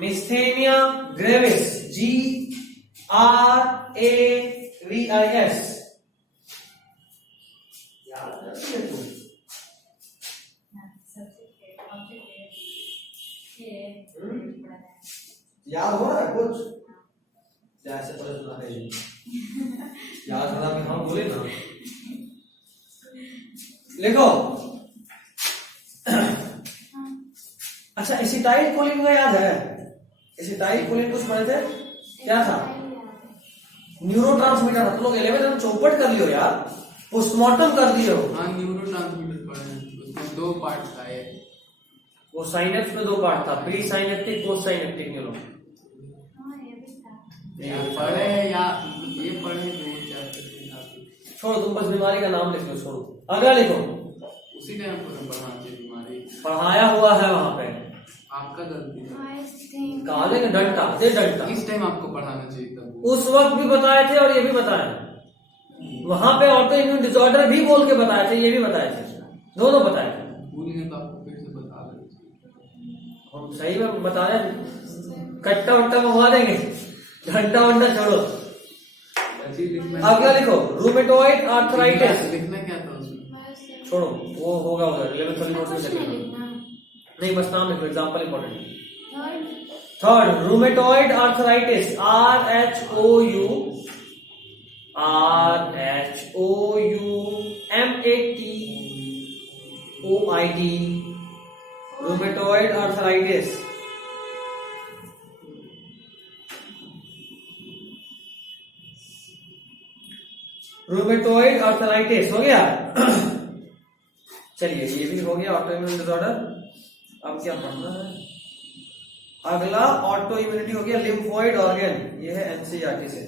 मिस्थेनिया ग्रेविस, GRAVIS. याद हो रहा है कुछ? जैसे पता चला है याद हो रहा है. हाँ बोले ना. लिखो. अच्छा, एसिटाइल कोलिन का याद है? एसिटाइल कोलिन कुछ पढ़े थे, क्या था? न्यूरोट्रांसमीटर था. तुम लोग 11th में चौपट कर लियो यार, पोस्टमार्टम कर दिए हो. हाँ, न्यूरोट्रांसमीटर पढ़े हैं, उसमें 2 पार्ट था. वो साइनेप्स में 2 पार्ट था, प्री साइनेप्टिक, पोस्ट साइनेप्टिक. ये लोग पढ़े या ये पढ़े छोड़ो, तुम बस बीमारी का नाम लिख लो, छोड़ो. अगला लिखो. उसी टाइम पर पढ़ाना चाहिए. बीमारी पढ़ाया हुआ है वहां पे, आपका गलती है. कहा देंगे डंटा, दे डंटा. इस टाइम आपको पढ़ाना चाहिए था. उस वक्त भी बताए थे और ये भी बताया. वहां पे ऑटो इम्यून डिसऑर्डर भी बोल के बताए थे, ये भी बताए थे, दोनों बताए थे. भूल गए तो आपको फिर से बता दें. हम सही में बताया, कट्टा वट्टा मंगवा देंगे, घंटा वंटा छोड़ो. अगला लिखो, रूमेटॉइड आर्थराइटिस. लिखना क्या था उसमें? छोड़ो, वो होगा उधर 11th वाली नोट्स में चलेगा. नहीं, बस नाम लिखो, example important. Third, rheumatoid arthritis, RHOUMATOID, rheumatoid arthritis. Rheumatoid arthritis हो गया. चलिए, ये भी हो गया ऑटोइम्यून डिसऑर्डर. अब क्या पढ़ना है? अगला ऑटो इम्यूनिटी हो गया लिम्फोइड ऑर्गन. ये है एनसीईआरटी से.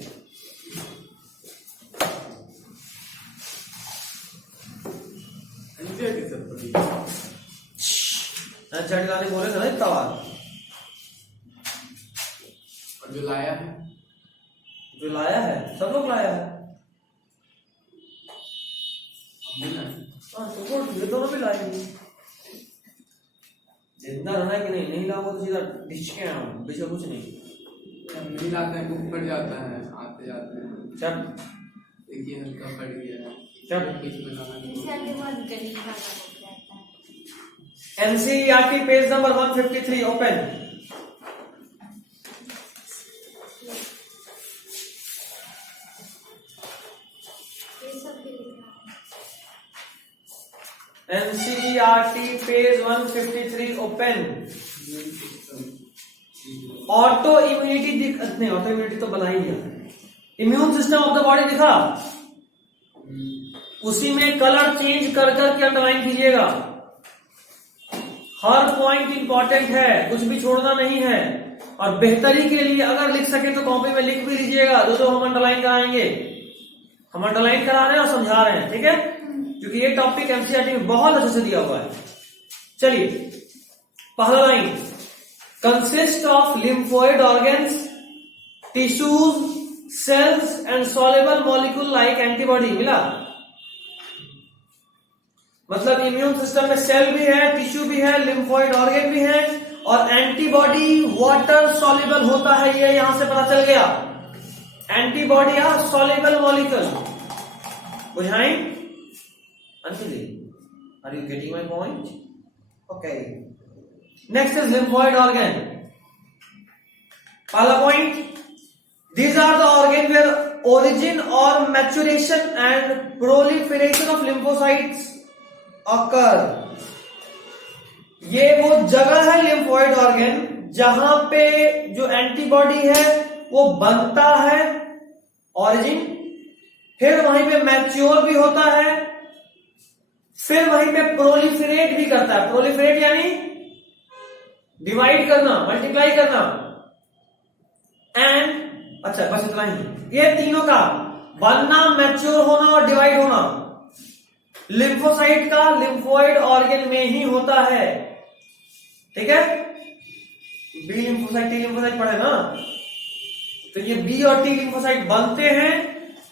एनसीईआरटी लाने बोले थे ना इतना बार. और जो लाया है जो लाया है सब लोग लाया है। हमने ना हाँ तो गुड, ये दोनों भी लाएंगे। जिंदा रहना है कि नहीं, नहीं लाओगे तो सीधा डिचके आओ, पीछे कुछ नहीं। नहीं लाते हैं, बुक पड़ जाता है आते जाते हैं। चल देखिए हल्का फट गया है, चल बीच में लाना नहीं। इससे आगे बहुत गरीब वाला हो जाता है। NCERT page number 153 open. ये सब भी लिखना है। NCERT page 153 open. Auto immunity नहीं, ऑटो इम्यूनिटी तो बना ही गया। Immune system of the body दिखा, उसी में कलर चेंज कर करके अंडरलाइन कीजिएगा। हर पॉइंट इंपॉर्टेंट है, कुछ भी छोड़ना नहीं है। और बेहतरी के लिए अगर लिख सके तो कॉपी में लिख भी लीजिएगा, जो हम अंडरलाइन कराएंगे। हम अंडरलाइन करा रहे हैं और समझा रहे हैं, ठीक है, क्योंकि ये टॉपिक एनसीईआरटी में बहुत अच्छे से दिया हुआ है। चलिए पहला line, consist of lymphoid organs, tissues, cells and soluble molecule like antibody. मिला, मतलब इम्यून सिस्टम में सेल भी है, टिश्यू भी है, लिम्फोइड ऑर्गन भी है, और एंटीबॉडी वाटर सॉल्युबल होता है, ये यहां से पता चल गया। Antibody are soluble molecule. बुझाएं Anjali, are you getting my point? Okay, next is lymphoid organ. पहला पॉइंट, these are the organ where origin or maturation and proliferation of lymphocytes occur। ये वो जगह है लिम्फोइड ऑर्गन जहां पे जो एंटीबॉडी है वो बनता है, ऑरिजिन, फिर वहीं पे मैच्योर भी होता है, फिर वहीं पे प्रोलिफरेट भी करता है। प्रोलिफरेट यानी डिवाइड करना, मल्टीप्लाई करना, एंड अच्छा बस इतना ही। ये तीनों का बनना, मैच्योर होना और डिवाइड होना लिम्फोसाइट का लिम्फोइड ऑर्गन में ही होता है, ठीक है। बी लिम्फोसाइट, टी लिम्फोसाइट पढ़े ना, तो ये बी और टी लिम्फोसाइट बनते हैं,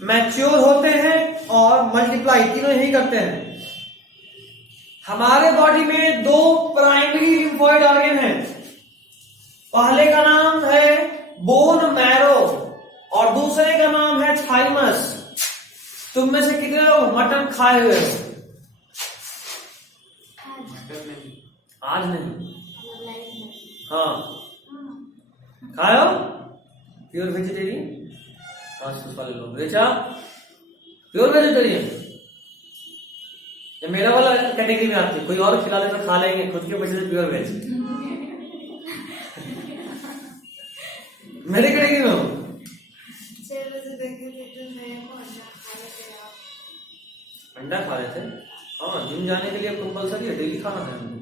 मैच्योर होते हैं और मल्टीप्लाई, तीनों यही करते हैं। हमारे बॉडी में दो प्राइमरी लिम्फोइड ऑर्गन हैं। पहले का नाम है बोन मैरो और दूसरे का नाम है थाइमस। तुम में से कितने लोग मटन खाए हुए हो? आज नहीं, हाँ खाए हो? Pure vegetarian? हाँ वाले लोग बेचा प्योर वेजिटेरियन, ये मेरा वाला कैटेगरी में आती है। कोई और खिला दे तो खा लेंगे, खुद के पैसे से प्योर वेज। मेरे कैटेगरी में हो? अंडा खा रहे थे? हाँ, जिम जाने के लिए कंपलसरी है, डेली खाना है हमको।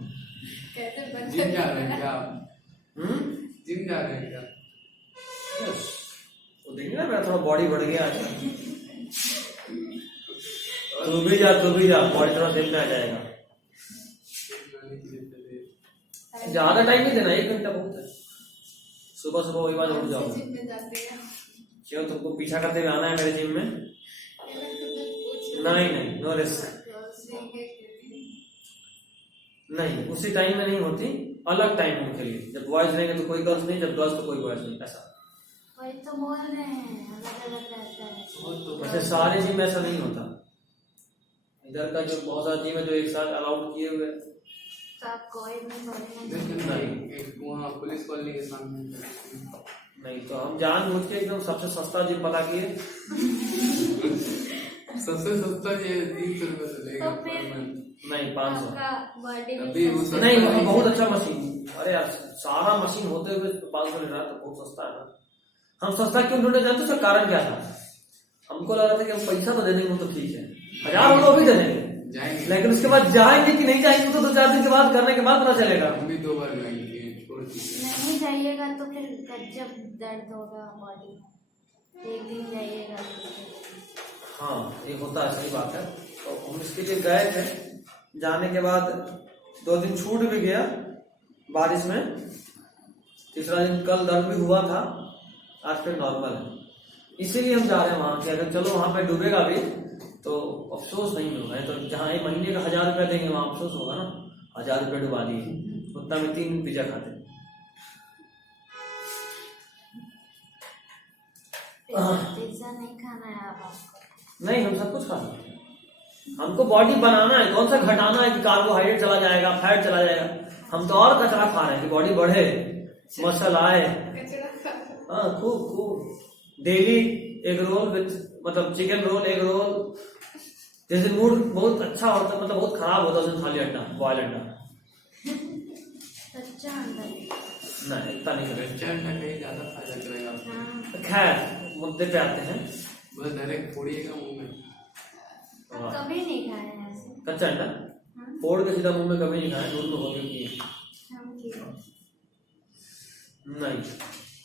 जिम जा रहे हैं क्या? जिम जा रहे हैं क्या? यस, तो देखिए ना मेरा थोड़ा बॉडी बढ़ गया आज। तू भी जा, बॉडी थोड़ा दिन में आ जाएगा। ज्यादा टाइम नहीं देना, 1 घंटा बहुत है। सुबह सुबह वही बात उठ जाओ। क्यों, तुमको पीछा करते हुए आना है मेरे जिम में? नहीं, नो रिस्क। नहीं, उसी टाइम में नहीं होती, अलग टाइम के लिए। जब बॉयज रहेंगे तो कोई गर्ल्स नहीं, जब गर्ल्स तो कोई बॉयज नहीं, ऐसा। वही तो बोल रहे हैं, अलग-अलग रहता है। वैसे सारे जिम ऐसा नहीं होता। इधर का जो बहुत सारा जिम है जो एक साथ अलाउड किए हुए, तो आप कोई नहीं नहीं, वहाँ पुलिस कॉलोनी के सामने नहीं, तो हम जानबूझ के एकदम सबसे सस्ता जिम पता किए। सबसे सस्ता ये 300 रुपये से लेगा। तो फिर नहीं, 500 अभी वो सस्ता नहीं, बहुत अच्छा मशीन। अरे यार, सारा मशीन होते हुए 500 ले रहा है तो बहुत सस्ता है ना। हम सस्ता क्यों ढूंढे जानते? उसका कारण क्या था? हमको लग रहा था कि हम पैसा तो दे देंगे तो ठीक है, 1000 हम तो भी दे देंगे, लेकिन उसके बाद जाएंगे कि नहीं जाएंगे तो 2-4 दिन के बाद करने के बाद पता चलेगा। हम भी 2 बार जाएंगे, नहीं जाइएगा तो फिर गजब दर्द होगा बॉडी। 1 दिन जाइएगा। हाँ, ये होता है, सही बात है। तो हम इसके लिए गए थे, जाने के बाद 2 दिन छूट भी गया बारिश में, तीसरा दिन कल दर्द भी हुआ था, आज फिर नॉर्मल है, इसीलिए हम जा रहे हैं वहां से। अगर चलो वहां पे डूबेगा भी तो अफसोस नहीं होगा, तो जहाँ एक महीने का 1000 रुपया देंगे वहां अफसोस होगा ना, 1000 रुपया डुबा दिए, उतना में 3 पिज्जा खाते। पिज्जा नहीं खाना है आप आपको। नहीं, हम सब कुछ खा सकते हैं, हमको बॉडी बनाना है, कौन सा घटाना है कि कार्बोहाइड्रेट चला जाएगा, फैट चला जाएगा। हम तो और कचरा खा रहे हैं कि बॉडी बढ़े, मसल आए। हाँ, खूब खूब डेली एग रोल विथ मतलब चिकन रोल, एग रोल। जिस दिन मूड बहुत अच्छा होता, मतलब बहुत खराब होता, उस दिन खाली अंडा, बॉयल अंडा। कच्चा अंडा नहीं, इतना नहीं करें। कच्चा अंडा कहीं ज्यादा फायदा करेगा आपको। हाँ। खैर मुद्दे पे आते हैं। बस डायरेक्ट फोड़िएगा मुंह में। हम कभी नहीं खाए हैं ऐसे। कच्चा अंडा फोड़ के सीधा मुंह में कभी नहीं खाया, दूध में हो गई। हम किए। नहीं,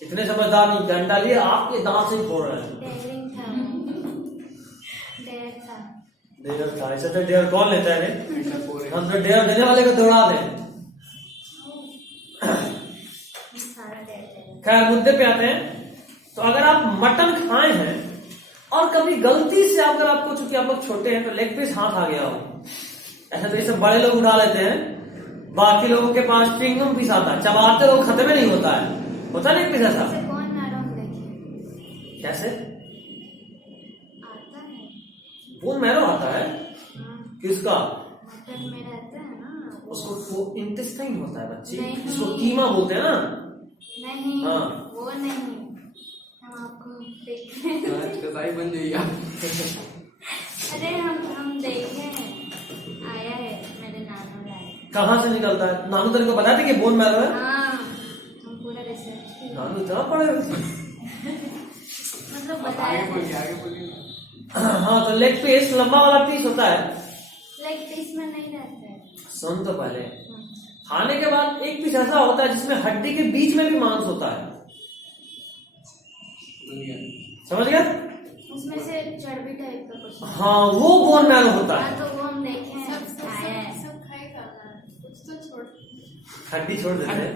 इतने समझदार नहीं कि अंडा लिए आपके दांत से ही फोड़ रहे हैं। डेयरिंग था वो। डेयर था। डेयर था, ऐसा तो डेयर कौन लेता है रे? ऐसा फोड़ेगा। हम तो डेयर देने वाले को दौड़ा दें। सारा डेयर। खैर मुद्दे पे आते हैं। तो अगर आप मटन खाए हैं और कभी गलती से अगर आपको, चूंकि आप लोग छोटे हैं तो लेग पीस हाथ आ गया हो, ऐसा तो ये सब बड़े लोग उठा लेते हैं, बाकी लोगों के पास चिंगम पीस आता है, चबाते लोग खत्म ही नहीं होता है, होता नहीं पीस ऐसा। ऐसे कौन मैडम देखिए। कैसे? आता है। बोन मैरो आता है? हाँ। किसका? मटन में रहता है ना। उसको इंटेस्टाइन होता है बच्ची, नहीं। जिसको कीमा बोलते हैं ना। नहीं। हाँ। वो नहीं, हम आपको देखे हैं। कसाई बन जाइए आप। अरे हम देखे हैं, आया है मेरे नानू लाए। कहाँ से निकलता है? नानू तेरे को बता थे कि बोन मैरो है? हाँ, हम पूरा रिसर्च किए। नानू इतना पढ़े हुए थे। मतलब आप बताया आगे था। बोलिए, आगे बोलिए। हाँ, तो लेग पीस लंबा वाला पीस होता है। लेग पीस में नहीं रहता है। सुन तो पहले, खाने के बाद एक पीस ऐसा होता है जिसमें हड्डी के बीच में भी मांस होता है, समझ गया? उसमें से चर्बी टाइप का कुछ। हाँ, वो बोन मैरो होता हाँ, है। तो वो हम देखे हैं, आया है। सब खाएगा ना, कुछ तो छोड़। हड्डी छोड़ देते हैं।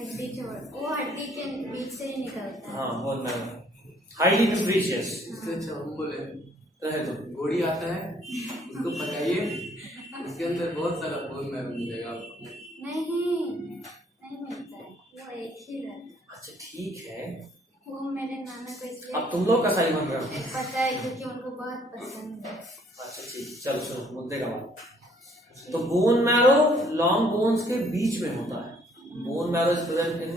हड्डी छोड़, वो हड्डी के बीच से ही निकलता है। हाँ, बोन मैरो हाईली न्यूट्रिशियस इससे अच्छा हम बोले रहे तो। घोड़ी आता है, उसको पकाइए, उसके अंदर बहुत सारा बोन मैरो मिलेगा आपको। नहीं मिलता है, वो एक ही रहता है। अच्छा ठीक है, वो मेरे नाना को इसलिए अब तुम लोग कसाई बन रहे हो। पता है क्योंकि उनको बहुत पसंद है। अच्छा ठीक, चलो सुनो मुद्दे का बात। तो बोन मैरो लॉन्ग बोन्स के बीच में होता है। Bone marrow is present in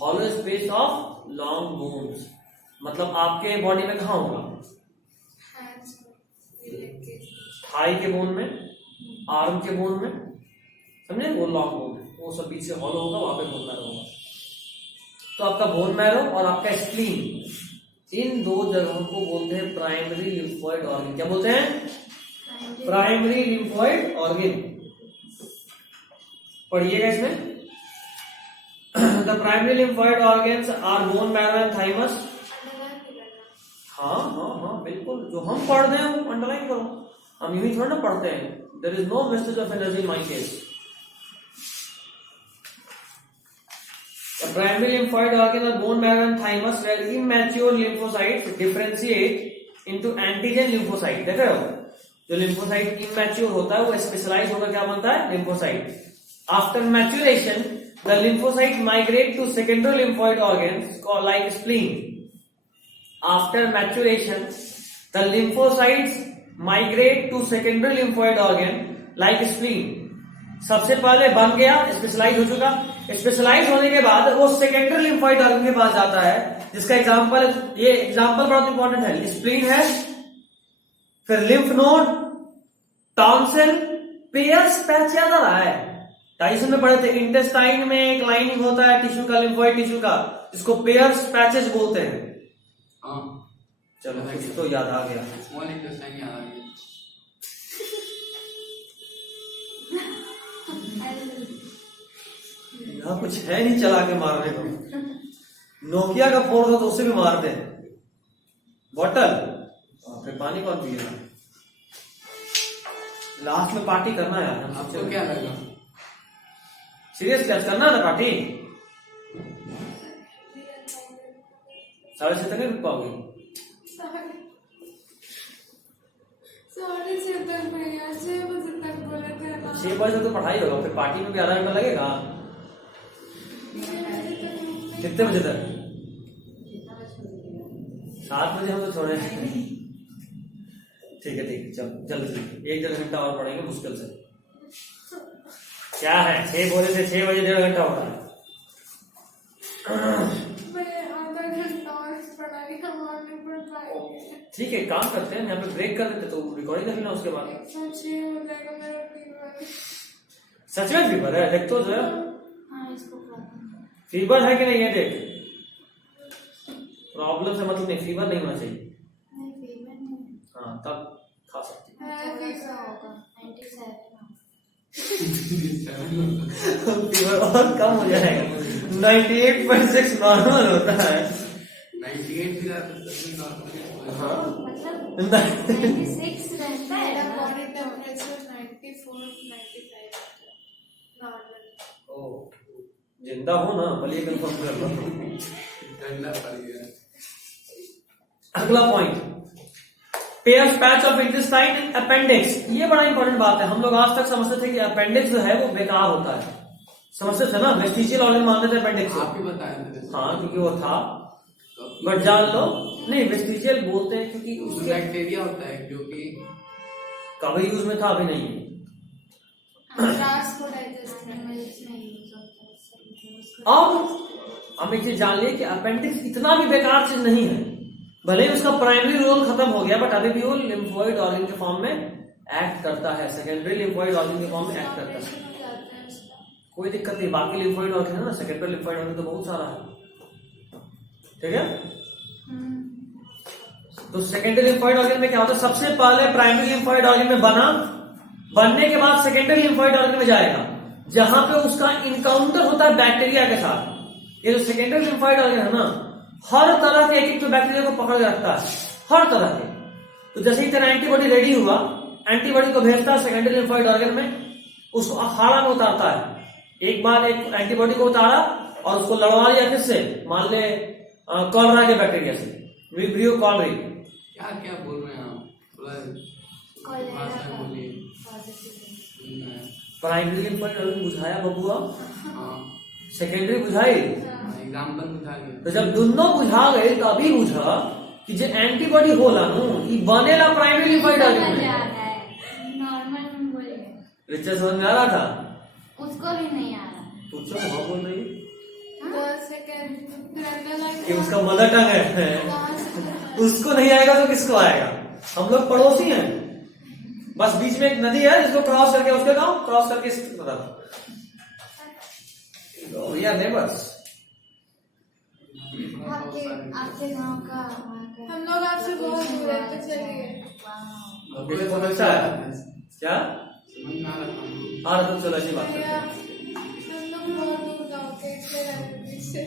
hollow space of long bones. मतलब आपके बॉडी में कहाँ होगा? हैंड्स में, ये लेग के। थाई के बोन में, आर्म के बोन में, समझे? वो लॉन्ग बोन है, वो सब बीच से हॉलो होगा, वहां पे बोन मैरो होगा। तो आपका बोन मैरो और आपका स्प्लीन, इन दो जगहों को बोलते हैं प्राइमरी लिम्फोइड ऑर्गन। क्या बोलते हैं? Primary lymphoid organ. पढ़िएगा इसमें। The primary lymphoid organs are bone marrow and thymus. हाँ हाँ हाँ बिल्कुल, जो हम पढ़ रहे हैं वो अंडरलाइन करो। हम यूं ही थोड़ा ना पढ़ते हैं। There is no wastage of energy in my case. The primary lymphoid organ are bone marrow and thymus, where immature lymphocytes differentiate into antigen lymphocyte. देख रहे हो? जो lymphocyte immature होता है वो स्पेशलाइज होकर क्या बनता है? lymphocyte. After maturation, the lymphocyte migrate to secondary lymphoid organs called like spleen. After maturation, the lymphocytes migrate to secondary lymphoid organ like spleen. सबसे पहले बन गया, स्पेशलाइज हो चुका। स्पेशलाइज होने के बाद वो सेकेंडरी लिम्फोइड ऑर्गन के पास जाता है, जिसका एग्जांपल, ये एग्जांपल बहुत इंपॉर्टेंट है। स्प्लीन है, फिर lymph node, tonsil, pairs patch याद आ रहा है? टाइसन में पढ़े थे, इंटेस्टाइन में एक लाइनिंग होता है टिश्यू का, लिम्फोइड टिश्यू का, जिसको पेयर्स पैचेज बोलते हैं। हाँ, चलो कुछ तो याद आ गया। स्मॉल इंटेस्टाइन याद आ गया। यहाँ कुछ है नहीं चला के मारने को। नोकिया का फोन हो तो उसे भी मार दे। बॉटल फिर पानी कौन पिएगा? लास्ट में पार्टी करना है यार। आपको क्या लगा? सीरियस कैच करना है ना पार्टी। 6:30 तक नहीं रुक पाओगे? 6:30 तक भैया, 6 बजे तक बोले थे ना। 6 बजे तो पढ़ाई होगा, फिर पार्टी में भी आधा घंटा लगेगा। 6 बजे तक रुकने- कितने बजे तक? 7 बजे हम तो छोड़े। ठीक है, चल जल्दी 1-1.5 घंटा और पढ़ेंगे मुश्किल से। क्या है, 6 बोले थे, 6 बजे 1.5 घंटा हो रहा है। मैं आधा घंटा और पढ़ाई हम और नहीं पढ़ पाएंगे। ठीक है, काम करते हैं, यहाँ पे ब्रेक कर देते तो रिकॉर्डिंग कर लेना उसके बाद। 106 हो जाएगा मेरा फीवर। सच में फीवर है? देख तो जरा, हाँ इसको प्रॉब्लम फीवर है कि नहीं ये देख। प्रॉब्लम से मतलब नहीं, फीवर नहीं होना चाहिए। नहीं, फीवर नहीं हाँ, तब खा सकते है, थोड़ा सा होगा 97 फीवर और कम हो जाएगा। 98.6 नॉर्मल होता है। 98 भी जाता है, नॉर्मल। हाँ, मतलब 96 रहता है मेरा ना। Body temperature 94-95 normal. ओ, जिंदा हो ना, भले कंफर्म कर लो। ठंडा पड़ गया। अगला point, pairs patch of intestine and appendix. ये बड़ा इंपॉर्टेंट बात है। हम लोग आज तक समझते थे कि अपेंडिक्स जो है वो बेकार होता है, समझते थे ना, वेस्टिजियल ऑर्गन मानते थे अपेंडिक्स को। आप ही बताए थे। हाँ, क्योंकि वो था, बट जान लो नहीं, वेस्टिजियल बोलते हैं क्योंकि उसके बैक्टीरिया होता है जो कि कभी यूज में था, अभी नहीं है। ग्रास को डाइजेस्ट करने में इसमें यूज होता है। अब हम एक चीज जान लिए कि अपेंडिक्स इतना भी बेकार चीज नहीं है। भले ही उसका प्राइमरी रोल खत्म हो गया, बट अभी भी वो लिम्फोइड ऑर्गन के फॉर्म में एक्ट करता है, सेकेंडरी लिम्फोइड ऑर्गन के फॉर्म में एक्ट करता है। ऑपरेशन हो जाता है उसका। कोई दिक्कत नहीं, बाकी लिम्फोइड ऑर्गन है ना, सेकेंडरी लिम्फोइड ऑर्गन तो बहुत सारा है। ठीक है, तो सेकेंडरी लिम्फोइड ऑर्गन में क्या होता है, सबसे पहले प्राइमरी लिम्फोइड ऑर्गन में बनने के बाद सेकेंडरी लिम्फोइड ऑर्गन में जाएगा, जहां पे उसका इनकाउंटर होता है बैक्टीरिया के साथ। ये जो सेकेंडरी लिम्फोइड ऑर्गन है ना, हर तरह के एक बैक्टीरिया को पकड़ के रखता है, हर तरह के। तो जैसे ही तेरा एंटीबॉडी रेडी हुआ, एंटीबॉडी को भेजता है सेकेंडरी लिम्फोइड ऑर्गन में, उसको अखाड़ा में उतारता है। एक बार एक एंटीबॉडी को उतारा और उसको लड़वा लिया किससे, मान ले कॉलरा के बैक्टीरिया से, विब्रियो कॉलरी। क्या क्या बोल रहे हैं आप, थोड़ा भाषा में बोलिए। प्राइमरी लिम्फोइड ऑर्गन बुझाया बबुआ, हाँ, सेकेंडरी बुझाई। एग्जाम्पल बता दिया। तो जब दोनों बुझा गए तो अभी बुझा कि जो एंटीबॉडी होला नु ई बनेला प्राइमरी लिम्फोइड ऑर्गन में। नॉर्मल में बोलिए, रिचर्ड समझ में आ रहा था? उसको भी नहीं आ रहा। पूछो, हाँ बोल रही है। ये उसका मदर टंग है। उसको नहीं आएगा तो किसको आएगा? हम लोग पड़ोसी हैं, बस बीच में एक नदी है जिसको क्रॉस करके उसके गांव, क्रॉस करके इस तरफ वी आर नेबर्स। आपके गांव का हम लोग आपसे बहुत दूर है, तो चलिए। देखो बहुत अच्छा है। क्या समझ में आ रहा था। हाँ, तो चलो अच्छी बात करते भैया, हैं। हम लोग बहुत दूर गाँव के, इसलिए रहते पीछे।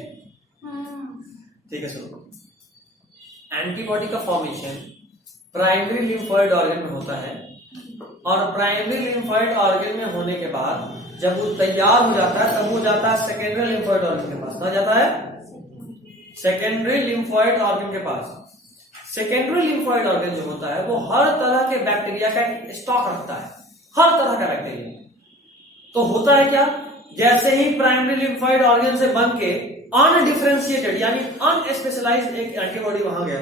ठीक है, सुनो, एंटीबॉडी का फॉर्मेशन प्राइमरी लिम्फोइड ऑर्गन में होता है, और प्राइमरी लिम्फोइड ऑर्गन में होने के बाद जब वो तैयार हो जाता है, तब वो जाता है सेकेंडरी लिम्फोइड ऑर्गन के पास। कहाँ जाता है? सेकेंडरी लिम्फोइड ऑर्गन के पास। सेकेंडरी लिम्फोइड ऑर्गन जो होता है वो हर तरह के बैक्टीरिया का स्टॉक रखता है, हर तरह का बैक्टीरिया। तो होता है क्या, जैसे ही प्राइमरी लिम्फोइड ऑर्गन से बन के अनडिफरेंशिएटेड यानी अनस्पेशलाइज्ड एक एंटीबॉडी वहां गया।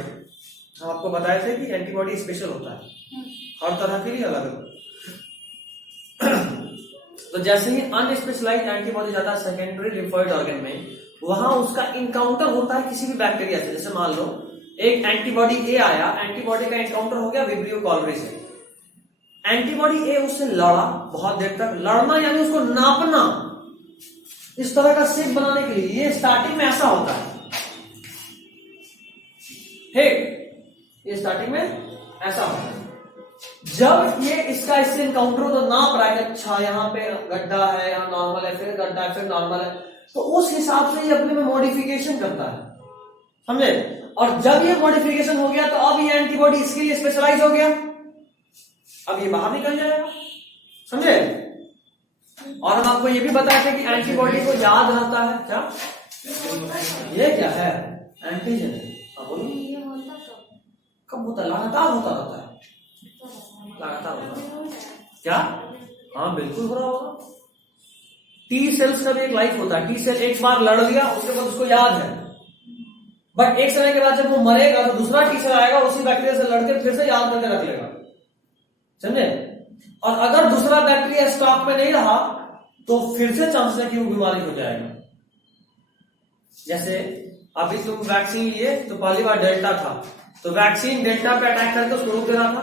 हम आपको बताए थे कि एंटीबॉडी स्पेशल होता है, हर तरह के लिए अलग अलग। तो जैसे ही अनस्पेशलाइज्ड एंटीबॉडी जाता है सेकेंडरी लिम्फोइड ऑर्गन में, वहां उसका इनकाउंटर होता है किसी भी बैक्टीरिया से। जैसे मान लो एक एंटीबॉडी ए आया, एंटीबॉडी का इनकाउंटर हो गया विब्रियो कॉलरी से। एंटीबॉडी ए उससे लड़ा, बहुत देर तक लड़ना यानी उसको नापना, इस तरह का शेप बनाने के लिए। ये स्टार्टिंग में ऐसा होता है, ये स्टार्टिंग में ऐसा होता है। जब ये इसका इससे इनकाउंटर हो तो नाप रहा है, अच्छा यहाँ पे गड्ढा है, यहाँ नॉर्मल है, फिर गड्ढा है, फिर नॉर्मल है, तो उस हिसाब से ये अपने में मॉडिफिकेशन करता है, समझे। और जब ये मॉडिफिकेशन हो गया तो अब ये एंटीबॉडी इसके लिए स्पेशलाइज हो गया, अब ये बाहर निकल जाएगा, समझे। और हम आपको ये भी बताए थे कि एंटीबॉडी को याद रहता है क्या, ये क्या है, एंटीजन है। हाँ बोलो। ये होता कब? कब होता है? लगातार होता रहता है, लगातार होता है। क्या? हाँ बिल्कुल हो रहा होगा। टी सेल्स का भी एक लाइफ होता है। टी सेल एक बार लड़ लिया, उसके बाद उसको याद है, बट एक समय के बाद जब वो मरेगा तो दूसरा टी सेल आएगा, उसी बैक्टीरिया से लड़के फिर से याद करके रख लेगा, समझे? और अगर दूसरा बैक्टीरिया स्टॉक में नहीं रहा तो फिर से चांसेस है कि वो बीमारी हो जाएगा। जैसे अभी तुम वैक्सीन लिए तो पहली बार डेल्टा था, तो वैक्सीन डेल्टा पे अटैक करके उसको रोक दे रहा था।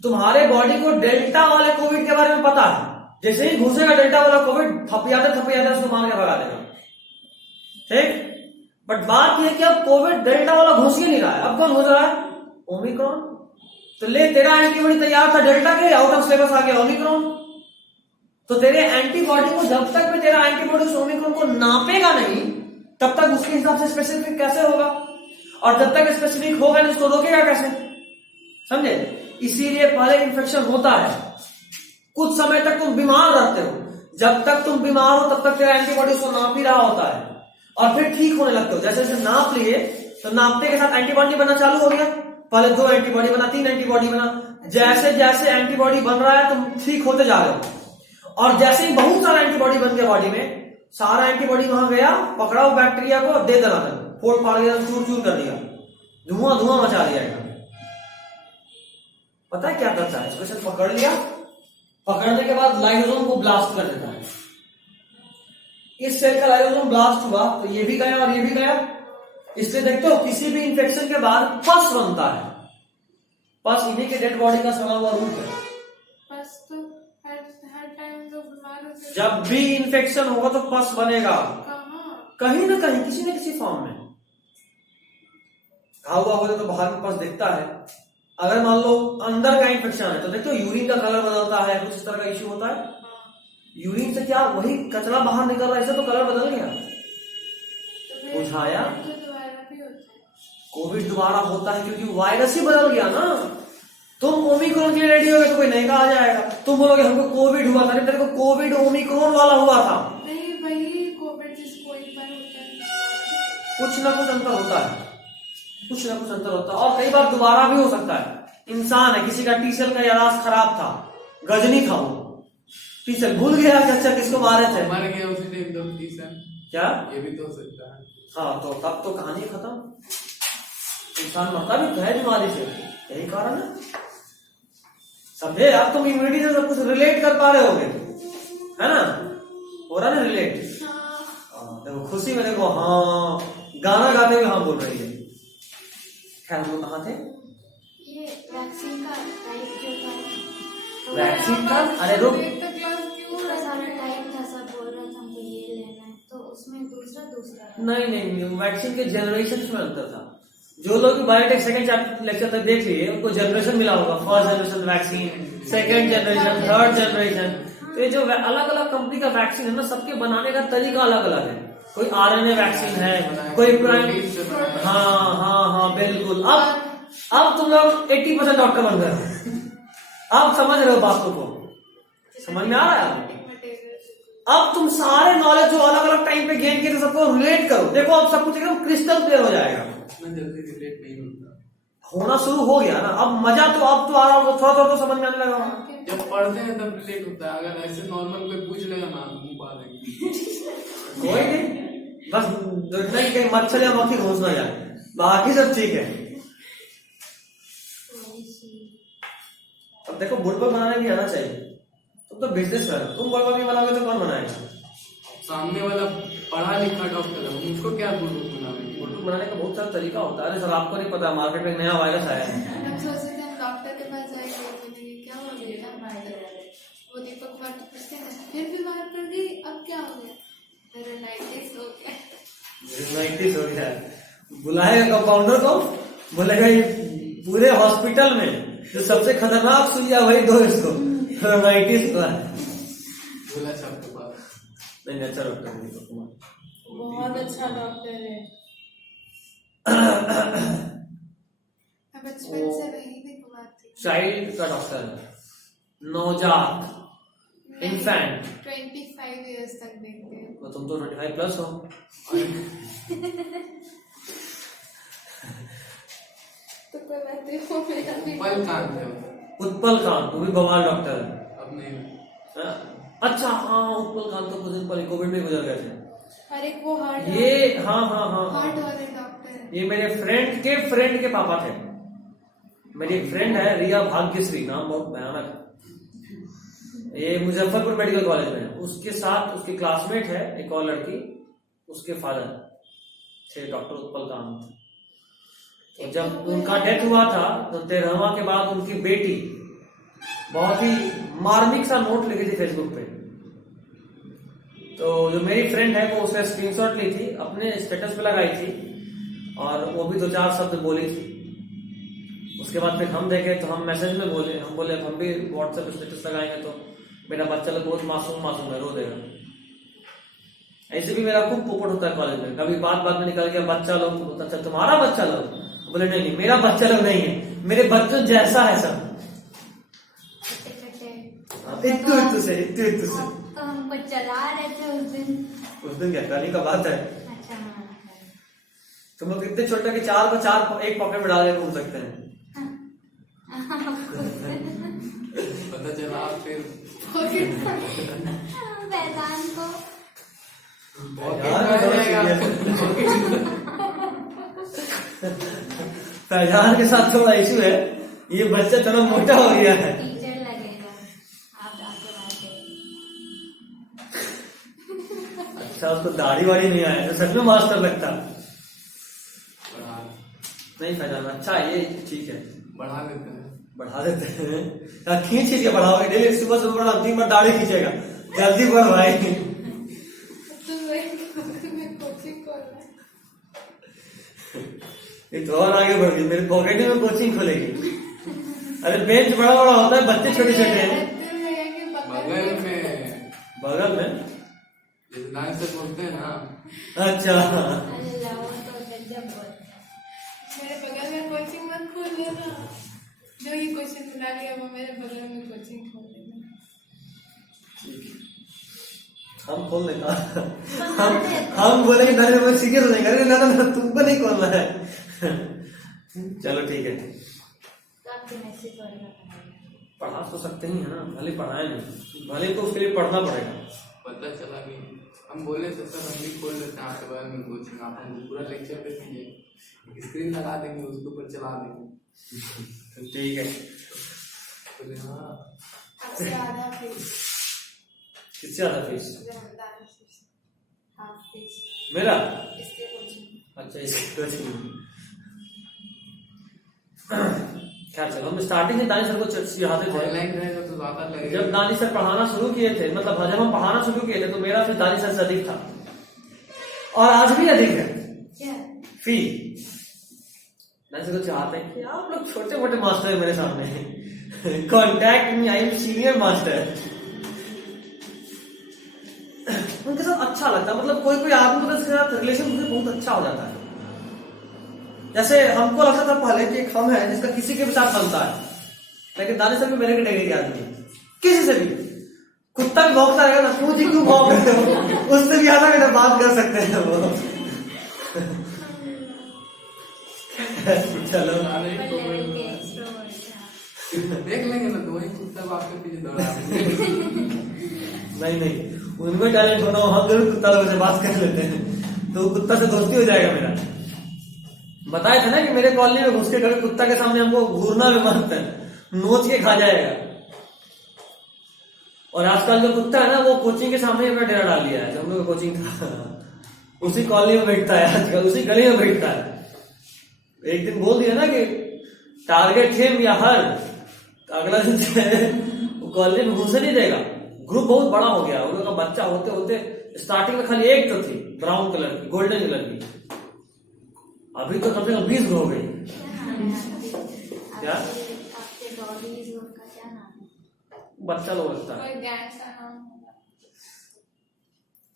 तुम्हारे बॉडी को डेल्टा वाले कोविड के बारे में पता है, जैसे ही घुसेगा डेल्टा वाला कोविड थपियाते उसको मार के भगा देगा, ठीक? बट बात यह है कि अब कोविड डेल्टा वाला घुस ही नहीं रहा है, अब कौन घुस रहा है? ओमिक्रॉन। तो ले तेरा एंटीबॉडी तैयार था डेल्टा के, आउट ऑफ सिलेबस आ गया ओमिक्रॉन। तो तेरे एंटीबॉडी को जब तक भी तेरा एंटीबॉडी उस ओमिक्रॉन को नापेगा नहीं तब तक उसके हिसाब से स्पेसिफिक कैसे होगा, और जब तक स्पेसिफिक होगा नहीं उसको रोकेगा कैसे, समझे? इसीलिए पहले इन्फेक्शन होता है, कुछ समय तक तुम बीमार रहते हो, जब तक तुम बीमार हो तब तक तेरा एंटीबॉडी उसको नाप ही रहा होता है, और फिर ठीक होने लगते हो। जैसे जैसे नाप लिए तो नापते के साथ एंटीबॉडी बनना चालू हो गया, पहले 2 एंटीबॉडी बना, 3 एंटीबॉडी बना, जैसे जैसे एंटीबॉडी बन रहा है तुम ठीक होते जा रहे हो। और जैसे ही बहुत सारा एंटीबॉडी बन गया बॉडी में, सारा एंटीबॉडी वहां गया, पकड़ा वो बैक्टीरिया को, दे देना था, फोड़ फाड़ दिया, चूर चूर कर दिया, धुआं धुआं मचा दिया एकदम। पता है क्या करता है? इसको सिर्फ पकड़ लिया, पकड़ने के बाद लाइसोसोम को ब्लास्ट कर देता है। इस सेल का लाइसोसोम ब्लास्ट हुआ तो ये भी गया और ये भी गया। इसलिए देखते हो किसी भी इंफेक्शन के बाद पस बनता है, पस इन्हीं के डेड बॉडी का सड़ा हुआ रूप है। बस तो हर टाइम लोग बीमार होते हैं। जब भी इंफेक्शन होगा तो पस बनेगा, कहाँ? कहीं ना कहीं किसी न किसी फॉर्म में। घाव हुआ होता तो बाहर में पस दिखता है। अगर मान लो अंदर का इंफेक्शन है तो देखो यूरिन का कलर बदलता है, कुछ इस तरह का इश्यू होता है। यूरिन से क्या वही कचरा बाहर निकल रहा है, इससे तो कलर बदल गया, बुझाया? तो दोबारा भी होता है। कोविड दोबारा होता है क्योंकि वायरस ही बदल गया ना। तुम ओमिक्रॉन के लिए रेडी हो गए तो कोई नया आ जाएगा, तुम बोलोगे हमको कोविड हुआ था, तेरे को कोविड ओमिक्रॉन वाला हुआ था। नहीं, वही कोविड जिसको एक बार होता है। कुछ ना कुछ अंतर होता है, कुछ ना कुछ अंतर होता है, और कई बार दोबारा भी हो सकता है। इंसान है, किसी का टी सेल का यादाश्त खराब था, गजनी था, वो टी सेल भूल गया कि अच्छा किसको मारे थे, मर गया उसी टाइम तो टी सेल, क्या ये भी तो हो सकता है। हाँ, तो तब तो कहानी खत्म। इंसान मरता भी तो है बीमारी से, यही कारण है, समझे? अब तुम इम्यूनिटी से सब कुछ रिलेट कर पा रहे होगे, है ना? हो रहा ना रिलेट? देखो खुशी में, देखो हाँ, गाना गाते हुए हाँ बोल रही है। खैर हम लोग कहाँ थे? ये वैक्सीन का टाइप जो था, तो वैक्सीन का, अरे रुक, एक तो क्लास क्यों पूरा सारा टाइप था, सब बोल रहे थे हमको ये लेना है, तो उसमें दूसरा था। नहीं, वैक्सीन के जनरेशन में अंतर था। जो लोग बायोटेक सेकंड लेक्चर तक देख लिए उनको जनरेशन मिला होगा, first generation vaccine, second generation, third generation. तो ये जो अलग अलग कंपनी का वैक्सीन है ना, सबके बनाने का तरीका अलग अलग है। कोई आरएनए वैक्सीन है, कोई प्राइम, हाँ बिल्कुल। अब तुम लोग 80% डॉक्टर बन गए, अब समझ रहे हो बातों को, समझ में आ रहा है? अब तुम सारे नॉलेज जो अलग अलग टाइम पे गेन किए थे सबको रिलेट करो, देखो अब सब कुछ एकदम क्रिस्टल क्लियर हो जाएगा। इतना जल्दी रिलेट नहीं होता, होना शुरू हो गया ना, अब मजा तो अब तो आ रहा होगा, थोड़ा थोड़ा तो समझ में आने लगा होगा। जब पढ़ते हैं तब रिलेट होता है, अगर ऐसे नॉर्मल कोई पूछ लेगा ना मुंह पा देंगे। कोई नहीं, बस देखना ही कहीं मच्छर या मक्खी घुस ना जाए, बाकी सब ठीक है। अब देखो बुढ़बक बनाने भी आना चाहिए, तुम तो बिजनेस कर, तुम बुढ़बक नहीं बनाओगे तो कौन बनाएगा? सामने वाला पढ़ा लिखा डॉक्टर है, उसको क्या बुजुर्ग बनाएंगे? बुढ़बक बनाने का बहुत सारा तरीका होता है। सर आपको नहीं पता, मार्केट में नया वायरस आया है। हम सोचते थे हम डॉक्टर के पास जाएंगे, बोलेंगे क्या हो गया, वो दीपक बात पूछते हैं फिर बीमार पड़ गई, अब क्या हो गया, रेनाइटिस हो गया। रेनाइटिस हो गया, बुलाएगा कंपाउंडर को, बोलेगा ये पूरे हॉस्पिटल में जो सबसे खतरनाक सुइया वही दो इसको, रेनाइटिस हुआ है। बोला सबके पास नहीं, अच्छा डॉक्टर है दीपक कुमार, बहुत अच्छा डॉक्टर है। बचपन से वही दिखवाती, चाइल्ड का डॉक्टर है, नवजात, इन्फेंट। 25 इयर्स तक देखते हैं। तो तुम तो 25 प्लस हो। तो करवाते हो मेरा भी उत्पल कांत है वो। उत्पल कांत, वो भी बवाल डॉक्टर है। अब नहीं। अच्छा हाँ, उत्पल कांत तो कुछ दिन पहले कोविड में गुजर गए थे। और एक वो हार्ट ये हाँ हाँ हाँ हार्ट वाले डॉक्टर है। ये मेरे फ्रेंड के पापा थे। मेरी एक फ्रेंड है रिया भाग्यश्री, नाम बहुत भयानक है। ये मुजफ्फरपुर मेडिकल कॉलेज में है। उसके साथ उसकी क्लासमेट है एक और लड़की, उसके फादर थे डॉक्टर उत्पल कांत। तो जब उनका डेथ हुआ था तो 13वां के बाद उनकी बेटी बहुत ही मार्मिक सा नोट लिखी थी फेसबुक पे। तो जो मेरी फ्रेंड है वो उसने स्क्रीनशॉट ली थी, अपने स्टेटस पे लगाई थी और वो भी 2-4 शब्द बोली थी। उसके बाद फिर हम देखे तो हम मैसेज में बोले, हम बोले हम भी व्हाट्सएप स्टेटस लगाएंगे तो मेरा बच्चा लोग बहुत मासूम है, रो देगा। ऐसे भी मेरा खूब पोपट होता है कॉलेज में, कभी बात में निकल गया बच्चा लोग तो बोलता अच्छा तुम्हारा बच्चा लोग, बोले नहीं मेरा बच्चा लोग नहीं है, मेरे बच्चों जैसा है सब। इतू से तो हमको चला रहे थे उस दिन क्या कल का बात है। अच्छा हाँ। तुम लोग इतने छोटे कि 4x4 एक पॉकेट में डाल के घूम सकते हैं। पता चला फिर फैजान को फैजान के साथ थोड़ा इशू है, ये बच्चा थोड़ा मोटा हो गया है। टीचर लगेगा आप आके बातें। अच्छा उसको दाढ़ी वाड़ी नहीं आया तो सच में मास्टर लगता। नहीं फैजान अच्छा ये ठीक है, बढ़ा देते हैं। बढ़ा देते हैं। खींच के बढ़ाओगे डेली, सुबह सुबह बढ़ा 3 बार दाढ़ी खींचेगा, जल्दी बढ़ भाई। कोचिंग खोलना है। एक तो और आगे बढ़ गई, मेरे पॉकेट में कोचिंग खोलेगी। अरे बेंच बड़ा बड़ा होता है, बच्चे छोटे छोटे हैं। बगल बगल में में जैसे नाम से बोलते हैं ना। अच्छा अल्लाह वो तो गजब बोलता है। मेरे बगल में कोचिंग मत खोल देना, जो ये क्वेश्चन सुना लिया वो मेरे बगल में कोचिंग खोल देना। हम खोल लेना। हम बोलेंगे ना मैं सीरियस हो जाएगा, अरे ना तुमको नहीं खोलना है। चलो ठीक है, तो आपके मैसेज पढ़ना पड़ेगा। पढ़ा तो सकते ही है ना, भले पढ़ाए नहीं, भले तो उसके लिए पढ़ना पड़ेगा। पता चला कि हम बोले तो सर हम भी खोल लेते हैं आपके बगल में कोचिंग, आप हमको पूरा लेक्चर पे दीजिए, स्क्रीन लगा देंगे उसके ऊपर चला देंगे। ठीक है, बोले हाँ आपसे आधा फीस, किससे ज्यादा फीस? हाफ फीस मेरा? इसके कोचिंग। अच्छा इसकी कोचिंग। क्या चलो हम स्टार्टिंग से दानी सर को सिखाते थे। ऑनलाइन रहेगा तो ज्यादा लगेगा। जब दानी सर पढ़ाना शुरू किए थे, मतलब जब हम पढ़ाना शुरू किए थे तो मेरा फीस दानी सर से अधिक था और आज भी अधिक है क्या फी। दानी सर को चाहते हैं कि आप लोग छोटे मोटे मास्टर है मेरे सामने, contact me, I am senior master. उनके साथ अच्छा लगता है, मतलब कोई आदमी तो उसके साथ रिलेशन बहुत अच्छा हो जाता है। जैसे हमको लगता था पहले कि एक हम है जिसका किसी के भी साथ बनता है, लेकिन दानी सर भी मेरे कैटेगरी के आदमी है, किसी से भी। कुत्ता भी भौंकता रहेगा ना, तू जी क्यों भौंक रहे हो, उससे भी आधा घंटा बात कर सकते हैं वो। चलो देख लेंगे ना, तो वही कुत्ता को आपके पीछे दौड़ा नहीं उनको टैलेंट होना, हम जरूर कुत्ता लोगों से बात कर लेते हैं, तो कुत्ता से दोस्ती हो जाएगा मेरा। बताया था ना कि मेरे कॉलोनी में घुस के कभी कुत्ता के सामने हमको घूरना भी मत है, नोच के खा जाएगा। और आजकल जो कुत्ता है ना वो कोचिंग के सामने अपना डेरा डाल लिया है। जब हम लोग कोचिंग था उसी कॉलोनी में बैठता है आजकल, उसी गली में बैठता है। एक दिन बोल दिया ना कि टारगेट हिम या हर, अगला दिन से वो कॉलोनी में घुसे नहीं देगा। ग्रुप बहुत बड़ा हो गया, उन लोग का बच्चा होते होते स्टार्टिंग में खाली एक तो थी ब्राउन कलर की, गोल्डन कलर की, अभी तो कम से कम 20 हो गई। क्या आपके डॉगीज उनका क्या नाम है? बच्चा लोग लगता है, कोई गैंग सा नाम होगा।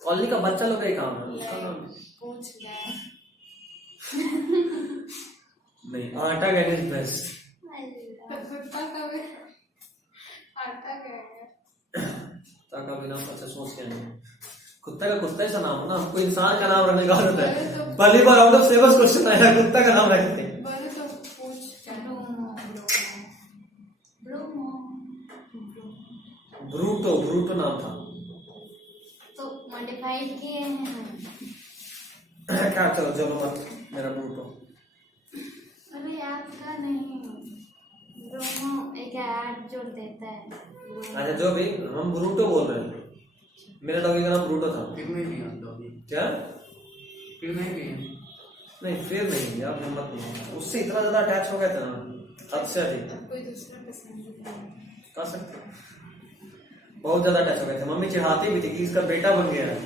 कॉलोनी का बच्चा लोग का ही काम है उसका नाम पूछ गैंग। नहीं, आटा गैंग इज बेस्ट। तो कुत्ता का भी आटा गैंग है। का भी नाम अच्छा सोच के नहीं, कुत्ता का कुत्ता ऐसा नाम हो ना, हमको इंसान का नाम रखने का आदत है। पहली बार आउट ऑफ सिलेबस क्वेश्चन आया, कुत्ता का नाम रखते हैं। बोले तो पूछ क्या ब्रूटो, ब्रूटो नाम था। तो मॉडिफाइड किए हैं। क्या, चलो चलो मत, मेरा ब्रूटो। अरे आपका नहीं, दोनों एक ऐड जोड़ देता है। अच्छा जो भी, हम ब्रूटो बोल रहे हैं। मेरे डॉगी का नाम ब्रूटो था। फिर में भी हम डॉगी, क्या? फिर में भी हैं। नहीं फिर नहीं यार, हिम्मत नहीं, उससे इतना ज्यादा अटैच हो गए थे ना, हद से अधिक। अब कोई दूसरा पसंद है। कर सकते हैं। बहुत ज्यादा अटैच हो गए थे, मम्मी चिढ़ाती भी थी कि इसका बेटा बन गया है।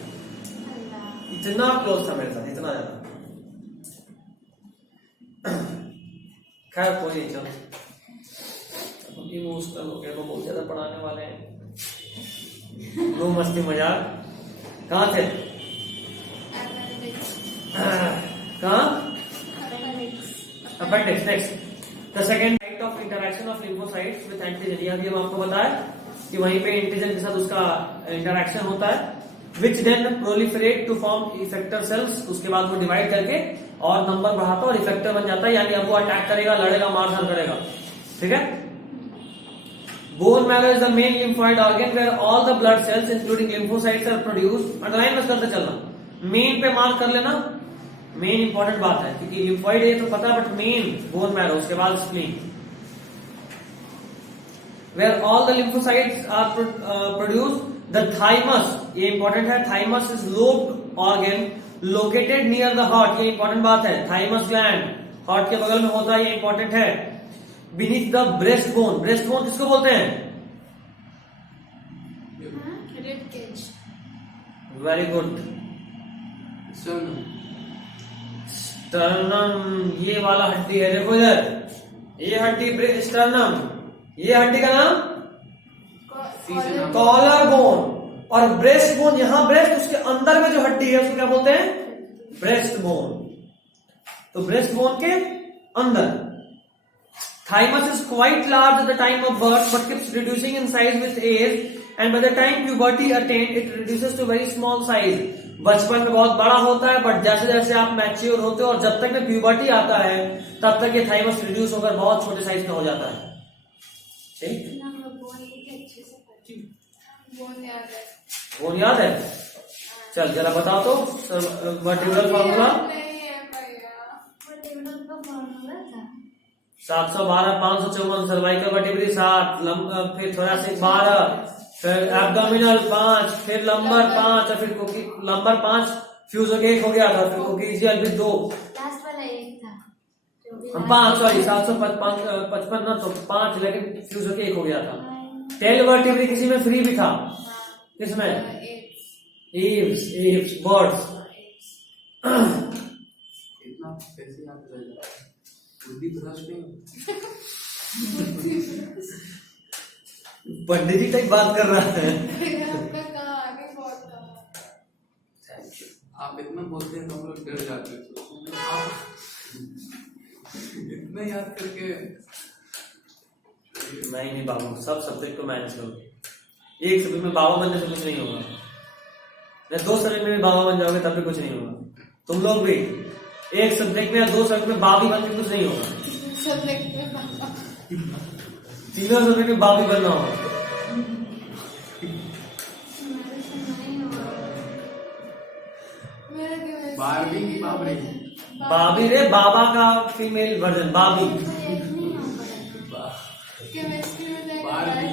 अल्लाह। इतना क्लोज था मेरे साथ, इतना ज्यादा। खैर कोई नहीं, चलो हम इमोशनल हो गए, वो बहुत ज्यादा पढ़ाने वाले हैं। नो मस्ती मजाक। कहाँ थे? कहाँ? Appendix. Next, the second type of interaction of lymphocytes with antigen, यह भी हम आपको बताया कि वहीं पे एंटीजन के साथ उसका इंटरेक्शन होता है, which then proliferate to form effector cells। उसके बाद वो डिवाइड करके और नंबर बढ़ाता और इफेक्टर बन जाता है, यानी अब वो अटैक करेगा, लड़ेगा, मारधाड़ करेगा। ठीक है। Bone marrow is the main lymphoid organ where all the blood cells including lymphocytes are produced। Underline बस करते चलना, मेन पे मार्क कर लेना, मेन इंपॉर्टेंट बात है, क्योंकि लिम्फॉइड ये तो पता, बट मेन बोन मैरो, उसके बाद spleen. Where all the lymphocytes are produced, the thymus, ये इंपॉर्टेंट है, thymus is lobed organ located near the heart, ये इंपॉर्टेंट बात है, थाइमस ग्लैंड हार्ट के बगल में होता है, ये इंपॉर्टेंट है। Beneath the breast bone, breast bone किसको बोलते हैं? Rib cage. Very good. Sternum, sternum, ये वाला हड्डी है, देखो इधर, ये हड्डी स्टर्नम, ये हड्डी का नाम कॉलर बोन, और ब्रेस्ट बोन, यहां ब्रेस्ट, उसके अंदर में जो हड्डी है उसको क्या बोलते हैं? Breast bone. तो ब्रेस्ट बोन के अंदर। Thymus is quite large at the time of birth but keeps reducing in size with age, and by the time puberty attained it reduces to very small size। बचपन में बहुत बड़ा होता है, but जैसे जैसे आप मैच्योर होते हो और जब तक में प्यूबर्टी आता है तब तक ये थाइमस रिड्यूस होकर बहुत छोटे साइज में हो जाता है। ठीक, बोन याद है। बोन याद है? चल जरा बताओ तो वर्टिब्रल फार्मूला। नहीं है भैया। वर्टिब्रल का फॉर्मूला था 712, 554, सर्वाइकल वर्टिब्री 7, फिर थोरैसिक 12, फिर एब्डोमिनल 5, फिर लंबर 5, और फिर लंबर 5 फ्यूजन 1 हो गया था, फिर कोकिजियल भी 2, लास्ट वाला एक था जो भी 5, सॉरी 755 ना, तो 5, लेकिन फ्यूजन 1 हो गया था। टेल वर्टिब्री किसी में फ्री भी था, किसमें? Aves, birds. इतना कैसे याद रहेगा? बुद्धि भ्रष्ट नहीं। पंडित जी तक बात कर रहा है। आपका कहाँ आगे बहुत कहाँ। आप इतना बोलते हैं तो हम लोग डर जाते हैं। आप इतना याद करके। नहीं बाबू, सब सब्जेक्ट को मैनेज करोगे। एक सब्जेक्ट में बाबा बनने से कुछ नहीं होगा, या 2 सब्जेक्ट में भी बाबा बन जाओगे तब भी कुछ नहीं होगा। तुम लोग भी एक सब्जेक्ट में या 2 सब्जेक्ट में बाबी बन के कुछ नहीं होगा, सब्जेक्ट में पापा। 3 सब्जेक्ट में बाबी बनना होगा। मेरा क्यों ऐसे? बारहवीं की बाबरी। बाबी रे, बाबा का फीमेल वर्जन बाबी। केमिस्ट्री में जाके बारहवीं।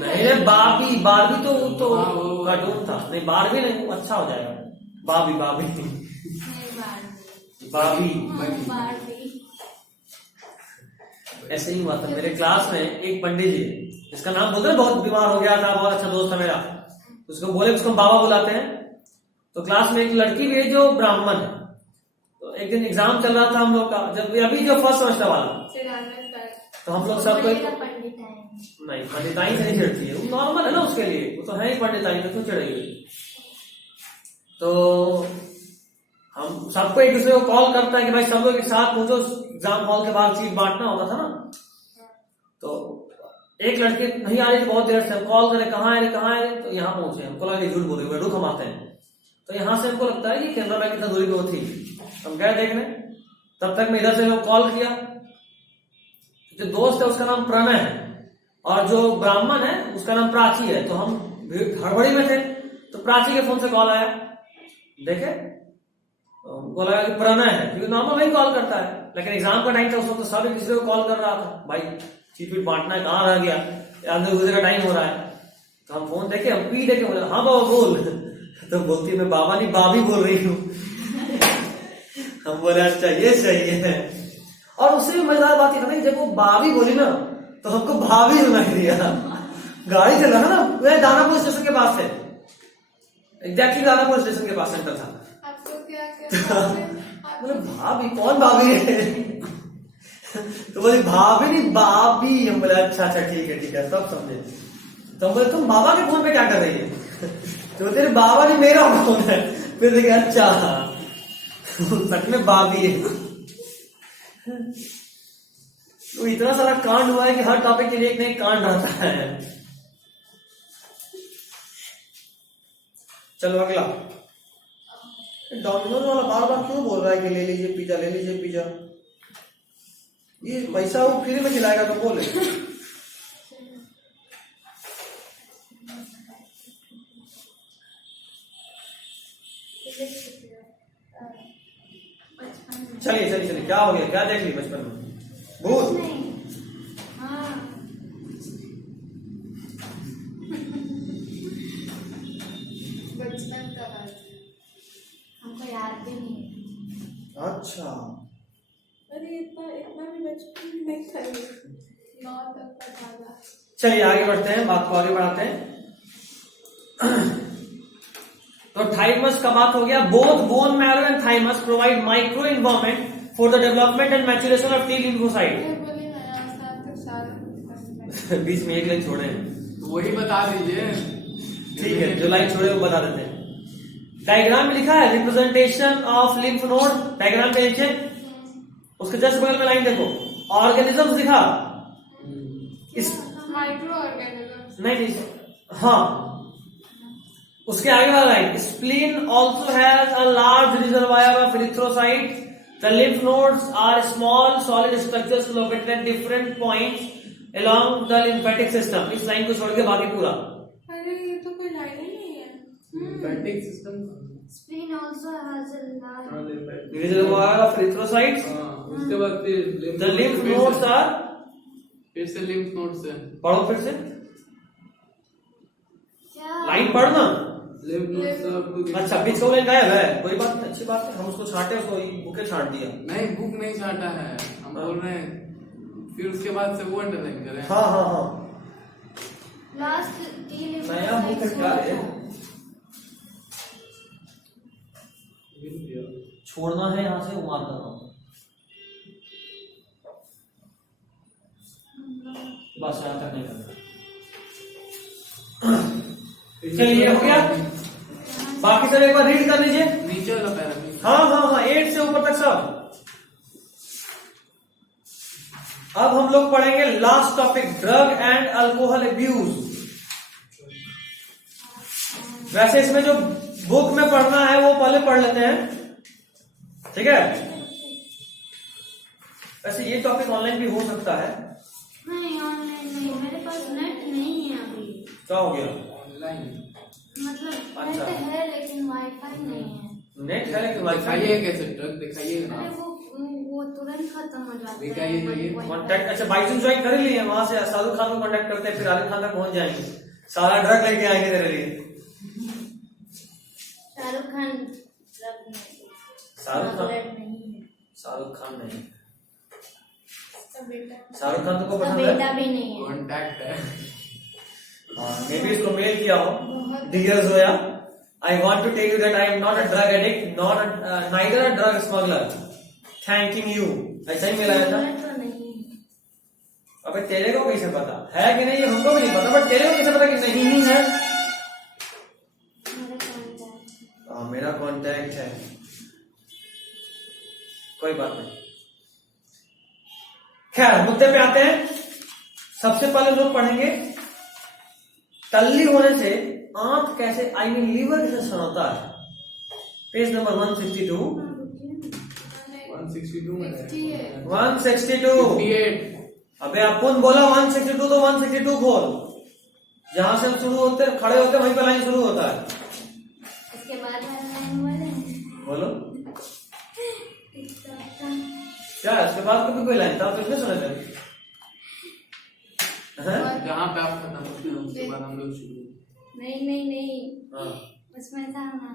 नहीं रे, बाबी, बारबी तो हाँ, वो कार्टून था। नहीं बारबी नहीं, वो अच्छा हो जाएगा। बाबी बाबी बाबी ऐसे ही हुआ था मेरे क्लास में। एक पंडित जी, जिसका नाम बोलते हैं, बहुत बीमार हो गया था, बहुत अच्छा दोस्त था मेरा, उसको बोले उसको बाबा बुलाते हैं। तो क्लास में एक लड़की भी है जो ब्राह्मण है। तो एक दिन एग्जाम चल रहा था हम लोग का, जब अभी जो फर्स्ट सेमेस्टर वाला, तो हम लोग सब नहीं, पंडिताई से नहीं चिढ़ती है, वो नॉर्मल है ना उसके लिए, वो तो है ही पंडिताई में, क्यों चिढ़ेगी। तो हम सबको एक दूसरे को कॉल करता है कि भाई सब लोग एक साथ पहुंचो, एग्जाम हॉल के बाहर सीट बांटना होता था ना। तो एक लड़की नहीं आ रही थी बहुत देर से, हम कॉल करे कहाँ है, तो यहाँ पहुंचे। हमको लगा झूठ बोल रहे, बैठो कमाते हैं। तो यहाँ से हमको लगता है कि कैमरा मैन कितना दूरी पे वो थी, हम गए देखने। तब तक मैं इधर से कॉल किया, जो दोस्त है उसका नाम प्रणय है, और जो ब्राह्मण है उसका नाम प्राची है। तो हम हड़बड़ी में थे, तो प्राची के फोन से कॉल आया, देखे तो हमको लगा कि प्रणय है, क्योंकि नॉर्मल वही कॉल करता है। लेकिन एग्जाम का टाइम था उस वक्त, तो सब किसी को कॉल कर रहा था, भाई चीट वीट बांटना है, कहाँ रह गया, अंदर गुजरे का टाइम हो रहा है। तो हम फोन देखे, हम पी देखे, बोले हाँ बाबा बोल। तो बोलती मैं बाबा नहीं बाबी बोल रही हूँ। हम बोले अच्छा ये सही है। और उससे भी मजेदार बात ये था कि जब वो बाबी बोली ना तो हमको भाभी सुनाई दिया। गाड़ी चल रहा था ना, वह दानापुर स्टेशन के पास थे, एग्जैक्टली दानापुर स्टेशन के पास सेंटर था। आपको क्या क्या बोले भाभी कौन भाभी है? तो बोले भाभी नहीं बाबी। हम बोले अच्छा अच्छा ठीक है सब समझे। तो हम बोले तुम बाबा के फोन पे क्या कर रही है? तो तेरे बाबा नहीं मेरा फोन है। फिर देखे अच्छा सच में बाबी है। तो इतना सारा कांड हुआ है कि हर टॉपिक के लिए एक नई कांड रहता है। चलो अगला, डोमिनोज वाला बार बार क्यों बोल रहा है कि ले लीजिए पिज्जा, ले लीजिए पिज्जा? ये पैसा वो फ्री में खिलाएगा तो बोले। चलिए क्या हो गया, क्या देख ली बचपन में? भूत? हाँ बचपन का बात हमको याद भी नहीं है। अच्छा अरे इतना भी बचपन में नहीं था। 9 तक का था। चलिए आगे बढ़ते हैं, बात को आगे बढ़ाते हैं। तो थाइमस का बात हो गया। Both bone marrow and thymus provide micro environment for the development and maturation of T lymphocyte. बोली ना बीच में एक लाइन छोड़े, तो वही बता दीजिए। ठीक है, जो लाइन छोड़े वो बता देते हैं। डायग्राम में लिखा है representation of lymph node, diagram पे नीचे उसके जस्ट बगल में लाइन देखो, ऑर्गेनिज्म दिखा, इस माइक्रो ऑर्गेनिज्म नहीं, हाँ उसके आगे वाला line, spleen also has a large reservoir of erythrocyte, the lymph nodes are small solid structures located at different points along the lymphatic system. इस लाइन को छोड़ के बाकी पूरा। अरे ये तो कोई लाइन ही नहीं है। Lymphatic system, Spleen also has a large reservoir of erythrocytes, उसके बाद फिर द लिम्फ नोड्स आर, फिर से लिम्फ नोड्स है। पढ़ो फिर से क्या लाइन पढ़ना। लिम्फ नोड्स अच्छा बीच का लाइन गायब है, कोई बात नहीं, अच्छी बात है, हम उसको छांटे, उसको बुके छांट दिया। नहीं, बुक नहीं छाटा है, हम बोल रहे हैं फिर उसके बाद से वो अंडरलाइन करें। हाँ लास्ट टी नया बुक क्या है? छोड़ना है यहाँ से, उमार करना बस, यहाँ तक नहीं करना। चलिए हो गया, बाकी सब एक बार रीड कर लीजिए। नीचे वाला पैरा। हाँ 8 से ऊपर तक सब। अब हम लोग पढ़ेंगे last topic, drug and alcohol abuse. वैसे इसमें जो बुक में पढ़ना है वो पहले पढ़ लेते हैं, ठीक है? वैसे ये टॉपिक ऑनलाइन भी हो सकता है। नहीं, ऑनलाइन नहीं, मेरे पास नेट नहीं है अभी। क्या हो गया? ऑनलाइन मतलब अच्छा। नेट है लेकिन वाईफाई नहीं है। नेट है लेकिन वाईफाई दिखाइए कैसे ड्रग दिखाइए ना। अरे वो तुरंत खत्म हो जाता दिखाइए है। तो ये कॉन्टैक्ट। अच्छा बाइजूस ज्वाइन कर लिए, वहां से सादुल खान को कॉन्टैक्ट करते हैं, फिर आलिम खान तक पहुंच जाएंगे, सारा ड्रग लेके आएंगे तेरे लिए। शाहरुख खान ड्रग नहीं, शाहरुख खान नहीं है, शाहरुख खान नहीं, उसका बेटा शाहरुख खान तुमको उसका पसंद है? बेटा भी नहीं है। कॉन्टैक्ट है। मे बी इसको मेल किया हो। Dear Zoya, I want to tell you that I am not a drug addict, neither a drug smuggler. Thanking you. ऐसा ही मिला था। तो नहीं है। अबे तेरे को कैसे पता है कि नहीं, हमको भी नहीं पता, बट तेरे को कैसे पता कि नहीं ही है? मेरा कांटेक्ट है, कोई बात नहीं। खैर मुद्दे पे आते हैं। सबसे पहले लोग पढ़ेंगे तल्ली होने से आंत कैसे, आई मीन लीवर कैसे सड़ता है। पेज नंबर 162 162 में है। 50 है। 162 58 अबे अपुन बोला 162 तो 162 खोल, जहां से हम शुरू होते खड़े होते वहीं पर लाइन शुरू होता है। इसके बाद बोलो क्या है? इसके बाद कभी कोई लाइन था? आप कितने सुने थे? हैं? जहाँ पे आप खत्म होते हैं उसके बाद हम लोग शुरू। नहीं हाँ। उसमें था ना,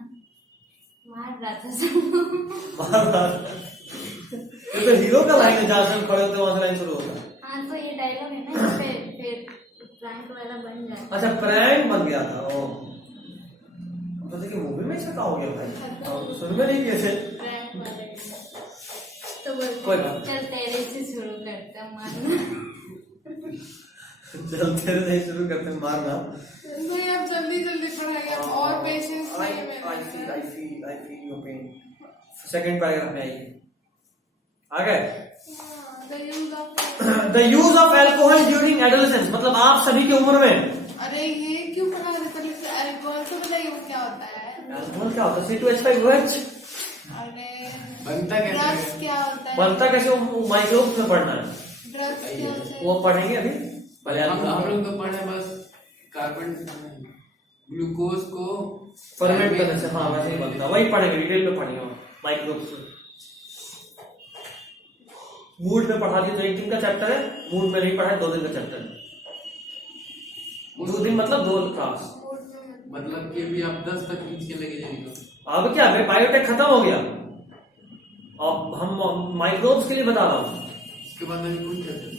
मार रहा था सब। ये तो हीरो का लाइन है, जहां से हम खड़े होते वहां से लाइन शुरू होता है। हाँ तो ये डायलॉग है ना, फिर प्रैंक वाला बन जाए। अच्छा प्रैंक बन गया था ओ, तो देखिए मूवी में ऐसा हो गया भाई, सुन में नहीं किए थे। प्रैंक वाले तो बोलते कोई बात चल तेरे से शुरू करते हैं मारना। चलते रहे शुरू करते हैं मारना। नहीं आप जल्दी जल्दी पढ़ाइए, आप और पेशेंस I नहीं है feel your pain। Second paragraph में आइए, आ गए। The use of alcohol during adolescence, मतलब आप सभी की उम्र में। अरे ये क्यों पढ़ा रहे? पहले से अल्कोहल तो बताइए वो क्या होता है। अल्कोहल क्या होता है? C2H5OH। अरे बनता कैसे ड्रग्स है? क्या होता है? बनता कैसे? वो माइक्रोब्स में पढ़ना है, ड्रग्स क्या होता है? वो पढ़ेंगे अभी। पहले हम लोग तो पढ़े बस कार्बन ग्लूकोज को फर्मेंट करने से, हाँ वैसे ही बनता है, वही पढ़ेंगे, डिटेल में पढ़ेंगे माइक्रोब्स। मूड में पढ़ा दिया तो 1 दिन का चैप्टर है, मूड में नहीं पढ़ा है 2 दिन का चैप्टर है। 2 दिन मतलब 2 क्लास। मतलब कि अभी आप 10 तक खींच के लेके जाएंगे। अब क्या है, बायोटेक खत्म हो गया, अब हम माइक्रोब्स के लिए बता रहा हूँ। उसके बाद अभी कौन चैप्टर?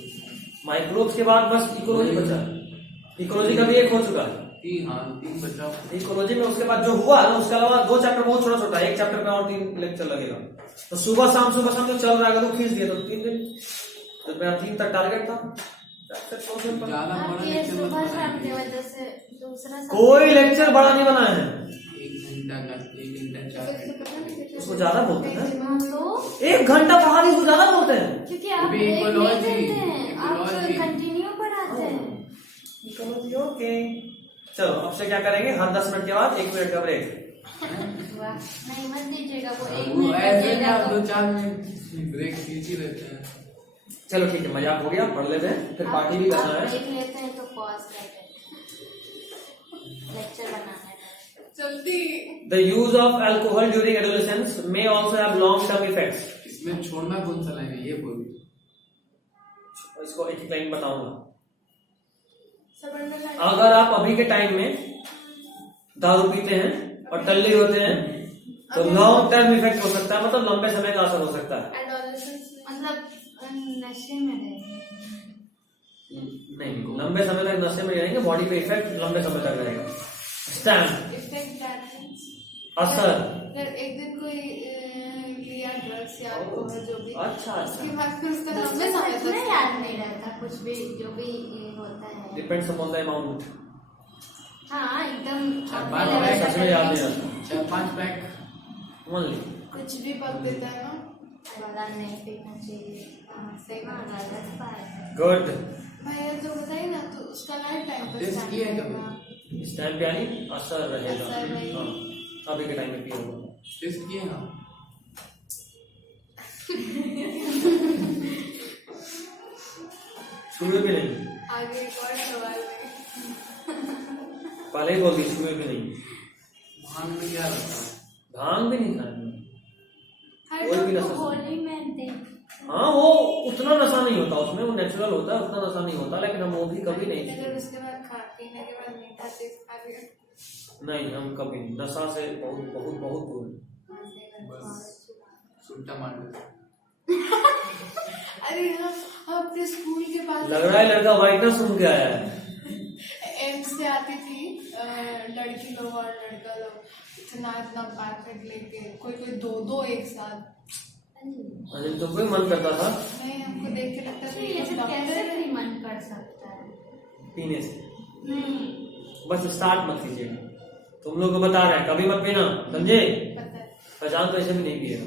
माइक्रोब्स के बाद बस इकोलॉजी बचा। इकोलॉजी का भी 1 हो चुका है। 3 बचा। इकोलॉजी में उसके बाद जो हुआ ना, उसके अलावा 2 चैप्टर बहुत छोटा छोटा है, 1 चैप्टर में और 3 लेक्चर लगेगा। तो सुबह शाम जो चल रहा है, तो खींच दिया तो 3 दिन, तो मेरा 3 तक टारगेट था। ज्यादा आप बड़ा ये लेक्चर सुबह मत शाम की बनाइए। वजह से दूसरा कोई लेक्चर बड़ा नहीं बनाया है, 1 घंटा का 1 घंटा 4 घंटे। उसको ज्यादा बोलते हैं। हाँ तो 1 घंटा पढ़ा दी, उसको ज्यादा बोलते हैं। क्योंकि आप अभी ब्रेक नहीं इकोलॉजी, देते हैं, आप इकोलॉजी। कंटिन्यू पढ़ाते हैं। Ecology okay. चलो अब से क्या करेंगे, हर 10 मिनट के बाद 1 मिनट का ब्रेक। वाह, नहीं मत दीजिएगा, वो 1 वो मिनट ऐसे देगा ना तो 2-4 मिनट ब्रेक खींच ही रहते हैं। चलो ठीक है, मजाक हो गया, पढ़ लेते हैं, फिर पार्टी भी करना आप है। ब्रेक लेते हैं तो पॉज करते हैं, लेक्चर बनाने में। जल्दी। The use of alcohol during adolescence may also have long-term effects। इसमें छोड़ना कौन सा लाइन है ये बोलिए। इसको एक लाइन बताऊंगा। सब अंडरलाइन। अगर आप अभी के टाइम में दारू पीते हैं और टल्ली होते हैं तो लॉन्ग टर्म इफेक्ट हो सकता है, मतलब लंबे समय का असर हो सकता है। एडोलेसेंस मतलब नशे में रहेंगे। नहीं, लंबे समय तक नशे में रहेंगे, बॉडी पे इफेक्ट लंबे समय तक रहेगा। स्टैंड इफेक्ट दैट असर। अगर एक दिन कोई लिया ड्रग्स या अल्कोहल जो भी, अच्छा उसके अच्छा, बाद फिर उसका तो लंबे समय सच में तक याद नहीं रहता कुछ भी, जो भी ये होता है। Depends upon the amount. हाँ एकदम बात अपने है, level सच का में याद नहीं करेंगे। रहता। 4-5 पैक ओनली कुछ भी पक देता है ना। बड़ा नहीं पीना चाहिए। हाँ, सही हाँ, बात है। गलत बात है। गुड। भैया जो बताइए ना, तो उसका लाइफ टाइम पर टेस्ट ध्यान किया है रखना। स्टैंड पे यानी असर रहेगा। असर रहेगा। हाँ, अभी के टाइम में पियो होगा। टेस्ट किए ना। छुए भी नहीं, आगे एक और सवाल है। पहले ही बोल दी, छुए भी नहीं। भांग में क्या रहता है? भांग भी नहीं खाएंगे। हर कोई भी तो नशा, होली में देख, हाँ वो उतना नशा नहीं होता उसमें, वो नेचुरल होता है, उतना नशा नहीं होता, लेकिन हम वो भी कभी नहीं अगर उसके बाद पीने के बाद मीठा चीज खा लिया। नहीं, हम कभी नहीं, नशा से बहुत बहुत बहुत दूर हैं। बस सुट्टा मार देते। अरे हम अपने स्कूल के पास लग रहा है लड़का वाइटनर सुन के आया है। एम से आती थी लड़की लोग और लड़का लोग, इतना इतना पैकेट लेके, कोई कोई 2-2 एक साथ। अरे तो कोई मन करता था नहीं, हमको देख के लगता था ये ये सब डॉक्टर कैसे है। भी मन कर सकता है? पीने से, नहीं, बस स्टार्ट मत कीजिएगा। तुम लोग को बता रहे हैं कभी मत पीना, समझे? पता है। पहचान तो ऐसे भी नहीं पिएगा।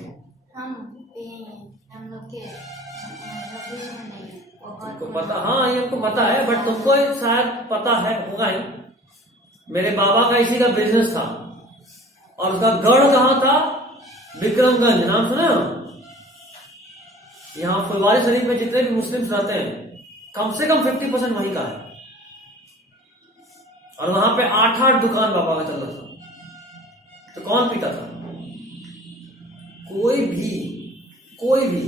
हम पिएंगे, हम लोग के रवैये में नहीं है, बहुत तुमको पता, हाँ ये हमको पता है, बट तुमको शायद पता है, होगा ही। मेरे बाबा का इसी का बिजनेस था और उसका गढ़ कहाँ था? विक्रमगंज, नाम सुना? यहाँ फुलवारी शरीफ में जितने भी मुस्लिम रहते हैं कम से कम 50% वहीं का है। और वहां पे 8-8 दुकान बाबा का चल रहा था। तो कौन पीता था? कोई भी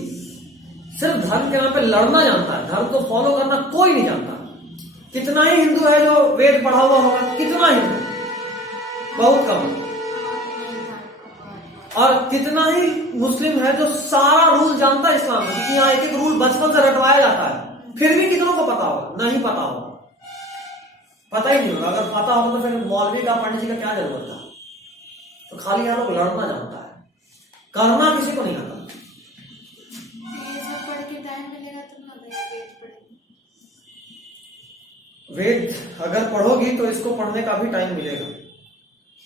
सिर्फ धर्म के नाम पे लड़ना जानता है, धर्म को फॉलो करना कोई नहीं जानता। कितना ही हिंदू है जो वेद पढ़ा हुआ होगा, कितना हिंदू, बहुत कम। और कितना ही मुस्लिम है जो सारा रूल जानता है इस्लाम में, क्योंकि यहाँ एक एक रूल बचपन से रटवाया जाता है, फिर भी कितनों को पता होगा? नहीं पता होगा, पता ही नहीं होगा। अगर पता होगा तो फिर मौलवी का, पंडित जी का क्या जरूरत था? तो खाली यहाँ लोग लड़ना जानता है, करना किसी को नहीं आता। ये सब पढ़ के टाइम मिलेगा तो ना वेद पढ़ेंगे। वेद अगर पढ़ोगी तो इसको पढ़ने का भी टाइम मिलेगा,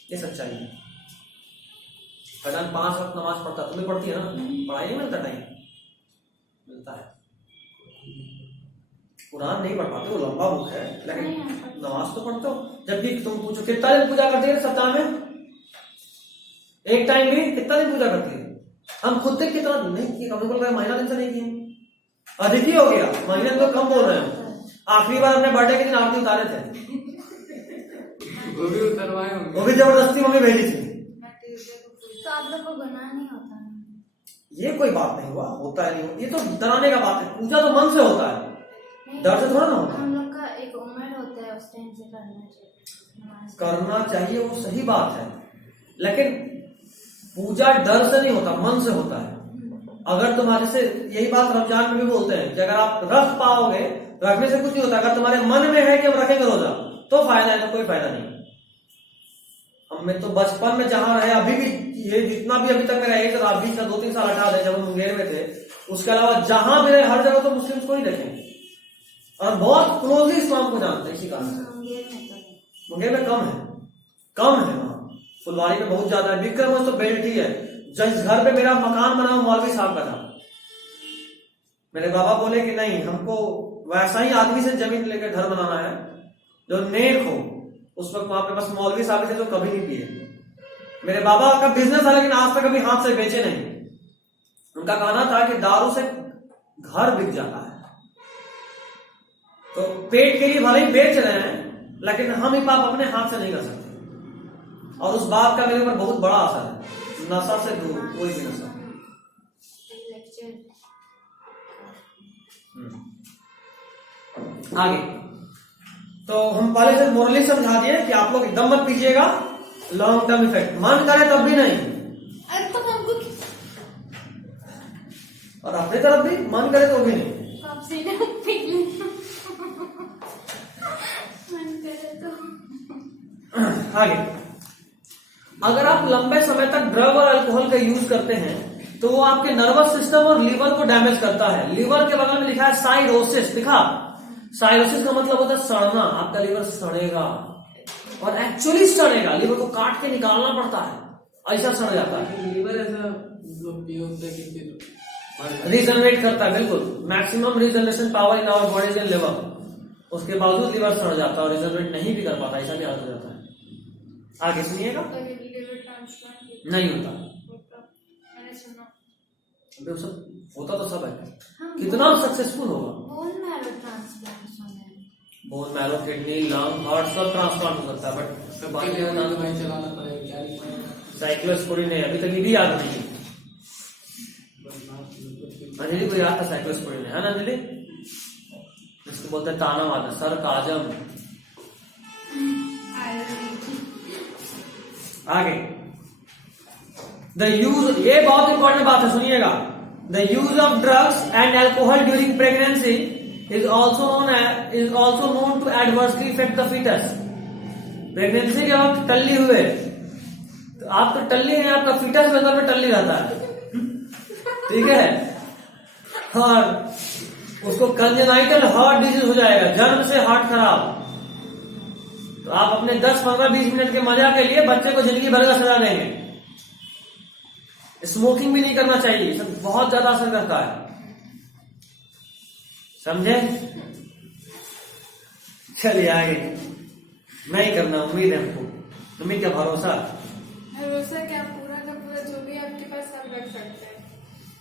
ये सच्चाई है। भगवान 5 वक्त नमाज पढ़ता, तुम्हें पढ़ती है ना, पढ़ाई नहीं मिलता, टाइम मिलता है। कुरान नहीं पढ़ पाते, वो लंबा बुक है, लेकिन नमाज तो पढ़ते हो। जबकि तुम पूछो कितना दिन पूजा करती है सप्ताह में? एक टाइम भी कितना दिन पूजा करती है? हम खुद तक कितना नहीं किए, कम बोल रहे महीना दिन से नहीं किए, अधिक ही हो गया। महीने तो कम बोल रहे हैं। आखिरी बार अपने बर्थडे के दिन आरती उतारे थे, वो भी उतरवाए होंगे, वो भी जबरदस्ती मम्मी भेजी थी। तो आप लोग को गुनाह नहीं होता है? ये कोई बात नहीं हुआ, होता है नहीं, ये तो डराने का बात है। पूजा तो मन से होता है, डर से थोड़ा ना होता। हम लोग का एक उम्र होता है, उस टाइम से करना चाहिए, करना चाहिए, वो सही बात है, लेकिन पूजा डर से नहीं होता, मन से होता है। अगर तुम्हारे से, यही बात रमजान में भी बोलते हैं कि अगर आप रख पाओगे, रखने से कुछ नहीं होता, अगर तुम्हारे मन में है कि हम रखेंगे रोजा तो फायदा है, तो कोई फायदा नहीं। हमें तो बचपन में जहां रहे, अभी भी ये जितना भी अभी तक मेरा एज रहा, 20 का 2-3 साल हटा दे, जब हम मुंगेर में थे, उसके अलावा जहां भी रहे हर जगह तो मुस्लिम को ही देखेंगे और बहुत क्लोजली इस्लाम को जानते हैं। इसी कारण से मुंगेर में कम है वहां, फुलवारी में बहुत ज्यादा है, विक्रम में तो बेल्ट ही है। जिस घर पे मेरा मकान बना मौलवी साहब का था, मेरे बाबा बोले कि नहीं, हमको वैसा ही आदमी से जमीन लेकर घर बनाना है जो नेक हो। उस वक्त वहां पे बस मौलवी साहब थे जो कभी नहीं पिए। मेरे बाबा का बिजनेस था, लेकिन आज तक कभी हाथ से बेचे नहीं। उनका कहना था कि दारू से घर बिक जाता है, तो पेट के लिए भले ही बेच रहे हैं, लेकिन हम ही पाप अपने हाथ से नहीं कर सकते। और उस बात का मेरे ऊपर बहुत बड़ा असर है। नशा से दूर, कोई भी नशा। आगे तो हम पहले से मोरली समझा दिए कि आप लोग एकदम मत पीजिएगा, लॉन्ग टर्म इफेक्ट। मन करे तब भी नहीं, अरे तो हमको और अपने तरफ भी मन करे तो भी नहीं। कब से ना पी लेना मन करे तो। आगे, अगर आप लंबे समय तक ड्रग और अल्कोहल का यूज करते हैं तो वो आपके नर्वस सिस्टम और लीवर को डैमेज करता है। लीवर के बगल में लिखा है साइरोसिस, लिखा। साइरोसिस का मतलब होता है सड़ना, आपका लीवर सड़ेगा, और एक्चुअली सड़ेगा, लीवर को काट के निकालना पड़ता है, ऐसा सड़ जाता है। लीवर ऐसा मतलब रीजनरेट करता है, बिल्कुल। Maximum regeneration power in our body is in liver, उसके बावजूद लीवर सड़ जाता है और रीजनरेट नहीं भी कर पाता, ऐसा भी हालत हो जाता है। आगे सुनिएगा, नहीं होता, मैंने सुना अभी वो सब होता तो सब है, कितना सक्सेसफुल होगा। बोन मैरो ट्रांसप्लांट सुने हैं। Bone marrow, kidney, lung, heart सब ट्रांसप्लांट हो सकता है, बट बाकी दवाई चलाना पड़ेगा, क्या लिखना है? साइक्लोस्पोरिन है, अभी तक ये भी याद नहीं। अंजलि को याद था साइक्लोस्पोरिन है ना अंजलि? इसको बोलते हैं ताना वाला, सर काजम। आगे, द यूज, ये बहुत इंपॉर्टेंट बात है, सुनिएगा। The use of drugs and alcohol during pregnancy is also known to adversely affect the fetus. Pregnancy के वक्त टल्ली हुए, तो आप तो टल्ली हैं, आपका फीटस में अंदर में टल्ली रहता है, ठीक है, और उसको कंजेनाइटल हार्ट डिजीज हो जाएगा, जन्म से हार्ट खराब। तो आप अपने 10, 15, 20 मिनट के मजा के लिए बच्चे को जिंदगी भर का सजा देंगे। स्मोकिंग भी नहीं करना चाहिए, सब बहुत ज्यादा असर करता है, समझे? चलिए आगे, नहीं करना, उम्मीद है हमको, तुम्हें क्या भरोसा? भरोसा क्या, पूरा का पूरा जो भी आपके पास सब रख सकते हैं।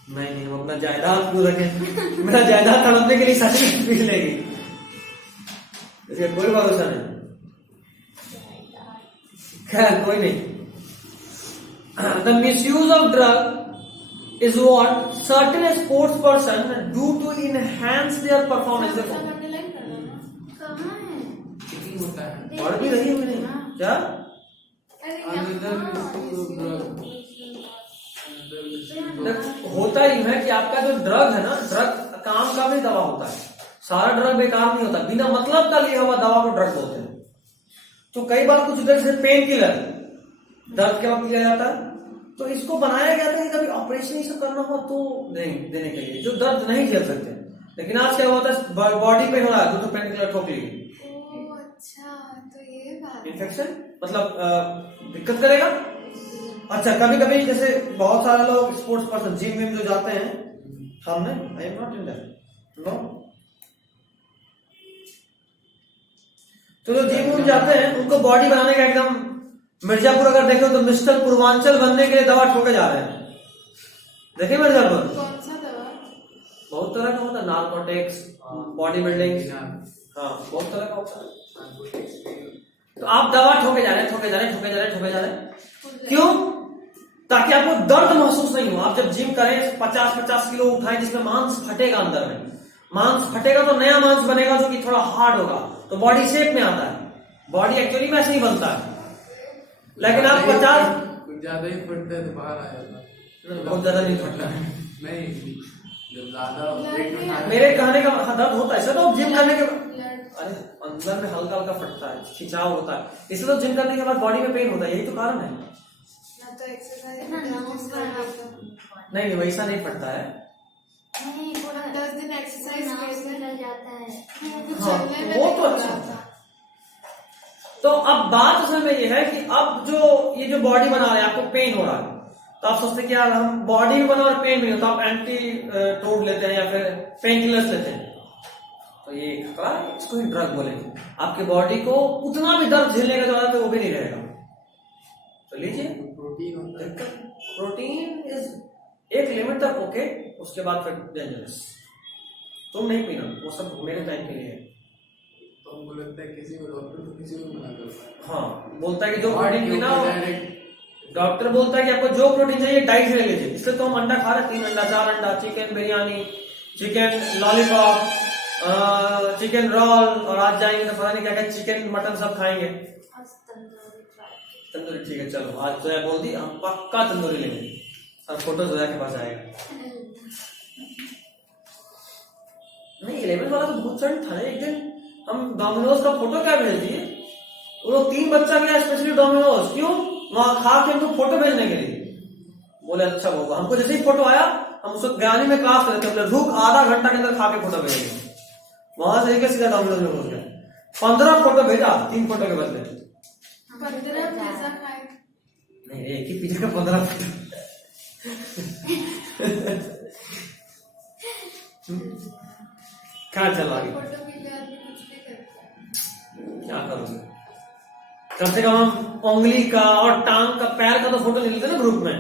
नहीं वो अपना जायदाद क्यों रखे, मेरा जायदाद तड़पने के लिए सर्टिफिकेट पीट लेगी, इसका कोई भरोसा नहीं। खैर कोई नहीं। The misuse of drug is what certain sports person do to enhance their performance. देखो अंडरलाइन कर लो ना। कहाँ है? चीटिंग होता है। पढ़ भी रही है मैंने क्या? अरे Another यहाँ misuse of drug. देख, होता ही है कि आपका जो ड्रग है ना, ड्रग काम का भी दवा होता है, सारा ड्रग बेकार नहीं होता, बिना मतलब का लिया हुआ दवा को ड्रग बोलते हैं। तो कई बार कुछ ड्रग जैसे पेन किलर दर्द के वक्त लिया जाता है, तो इसको बनाया गया था कि कभी ऑपरेशन ही सब करना हो तो नहीं देने के लिए, जो दर्द नहीं झेल सकते। लेकिन आज क्या होता है, बॉडी पेन हो रहा है तो पेन किलर ठोक ली, ओह अच्छा, तो ये बात। इन्फेक्शन मतलब दिक्कत करेगा। अच्छा कभी कभी जैसे बहुत सारे लोग स्पोर्ट्स पर्सन जिम में जो जाते हैं, हमने I am not in that no, तो जो जिम में जाते हैं उनको बॉडी बनाने का एकदम, मिर्जापुर अगर देखो तो मिस्टर पूर्वांचल बनने के लिए दवा ठोके जा रहे हैं। देखिए मिर्जापुर कौन सा दवा? बहुत तरह का होता है, नार्कोटिक्स, बॉडी बिल्डिंग, हाँ। हाँ बहुत तरह का होता है। तो आप दवा ठोके जा रहे हैं, ठोके जा रहे हैं, ठोके जा रहे हैं, ठोके जा रहे हैं, क्यों? ताकि आपको दर्द महसूस नहीं हो। आप जब जिम करें 50-50 किलो उठाएं जिसमें मांस फटेगा, अंदर में मांस फटेगा तो नया मांस बनेगा जो कि थोड़ा हार्ड होगा, तो बॉडी शेप में आता है। बॉडी एक्चुअली में ऐसे ही बनता है, लेकिन आप 50 कुछ ज्यादा ही फटता है तो बाहर आ जाता है। बहुत ज्यादा नहीं फटता है। नहीं, जब ज्यादा वेट उठा मेरे कहने का दर्द होता है, ऐसा तो जिम करने के ब्लड। अरे अंदर में हल्का हल्का फटता है, खिंचाव होता है, इसलिए तो जिम करने के बाद बॉडी में पेन होता है, यही तो कारण है। ना तो एक्सरसाइज ना नमस्कार। नहीं वैसा नहीं फटता है। नहीं पूरा 10 दिन एक्सरसाइज नाम करते से हैं, निकल जाता है। हाँ, चलने में वो तो दिक्कत अच्छा आता है। तो अब बात असल में ये है कि अब जो ये जो बॉडी बना रहे हैं, आपको पेन हो रहा है, तो आप सोचते हैं कि यार हम बॉडी भी बना और पेन भी हो, तो आप एंटीटोड लेते हैं या फिर पेन किलर्स लेते हैं। तो ये खतरा है, इसको ही ड्रग बोलेंगे। आपके बॉडी को उतना भी दर्द झेलने का जो आदत है वो भी नहीं रहेगा। तो लीजिए प्रोटीन होता है। प्रोटीन इज एक लिमिट तक ओके, उसके बाद फिर डेंजरस। तुम नहीं पीना, वो सब मेरे टाइम के लिए है। तो हमको लगता है किसी को डॉक्टर तो किसी को मना करता है। हाँ बोलता है कि जो प्रोटीन और पीना, डायरेक्ट डॉक्टर बोलता है कि आपको जो प्रोटीन चाहिए डाइट से ले लीजिए। इसलिए तो हम अंडा खा रहे हैं, 3 अंडा 4 अंडा, chicken biryani, chicken lollipop, chicken roll, और आज जाएंगे तो पता नहीं क्या क्या चिकन मटन सब खाएंगे। आज तंदूरी ट्राई। तंदूरी ठीक है, चलो आज तो बोल दी हम पक्का तंदूरी लेंगे, और फोटो जोया के पास आएगा। नहीं 11 वाला तो बहुत चंड था ना। एक दिन हम डोमिनोज का फोटो क्या भेज दिए, वो लोग 3 बच्चा गया स्पेशली डोमिनोज, क्यों? वहां खा के हमको फोटो भेजने के लिए। बोले अच्छा होगा, हमको जैसे ही फोटो आया हम उसको ज्ञानी में क्लास करते थे, रुक आधा घंटा के अंदर खा के फोटो भेजेंगे। वहां से एक सीधा डोमिनोज में पहुंच गया, 15 फोटो भेजा 3 फोटो के बदले। 15 पिज्जा खाए। नहीं एक ही पिज्जा का 15 फोटो। क्या चला गया, फोटो के लिए आदमी कुछ भी करता है। क्या करोगे? कम से कम हम उंगली का और टांग का पैर का तो फोटो ले लेते ना ग्रुप में।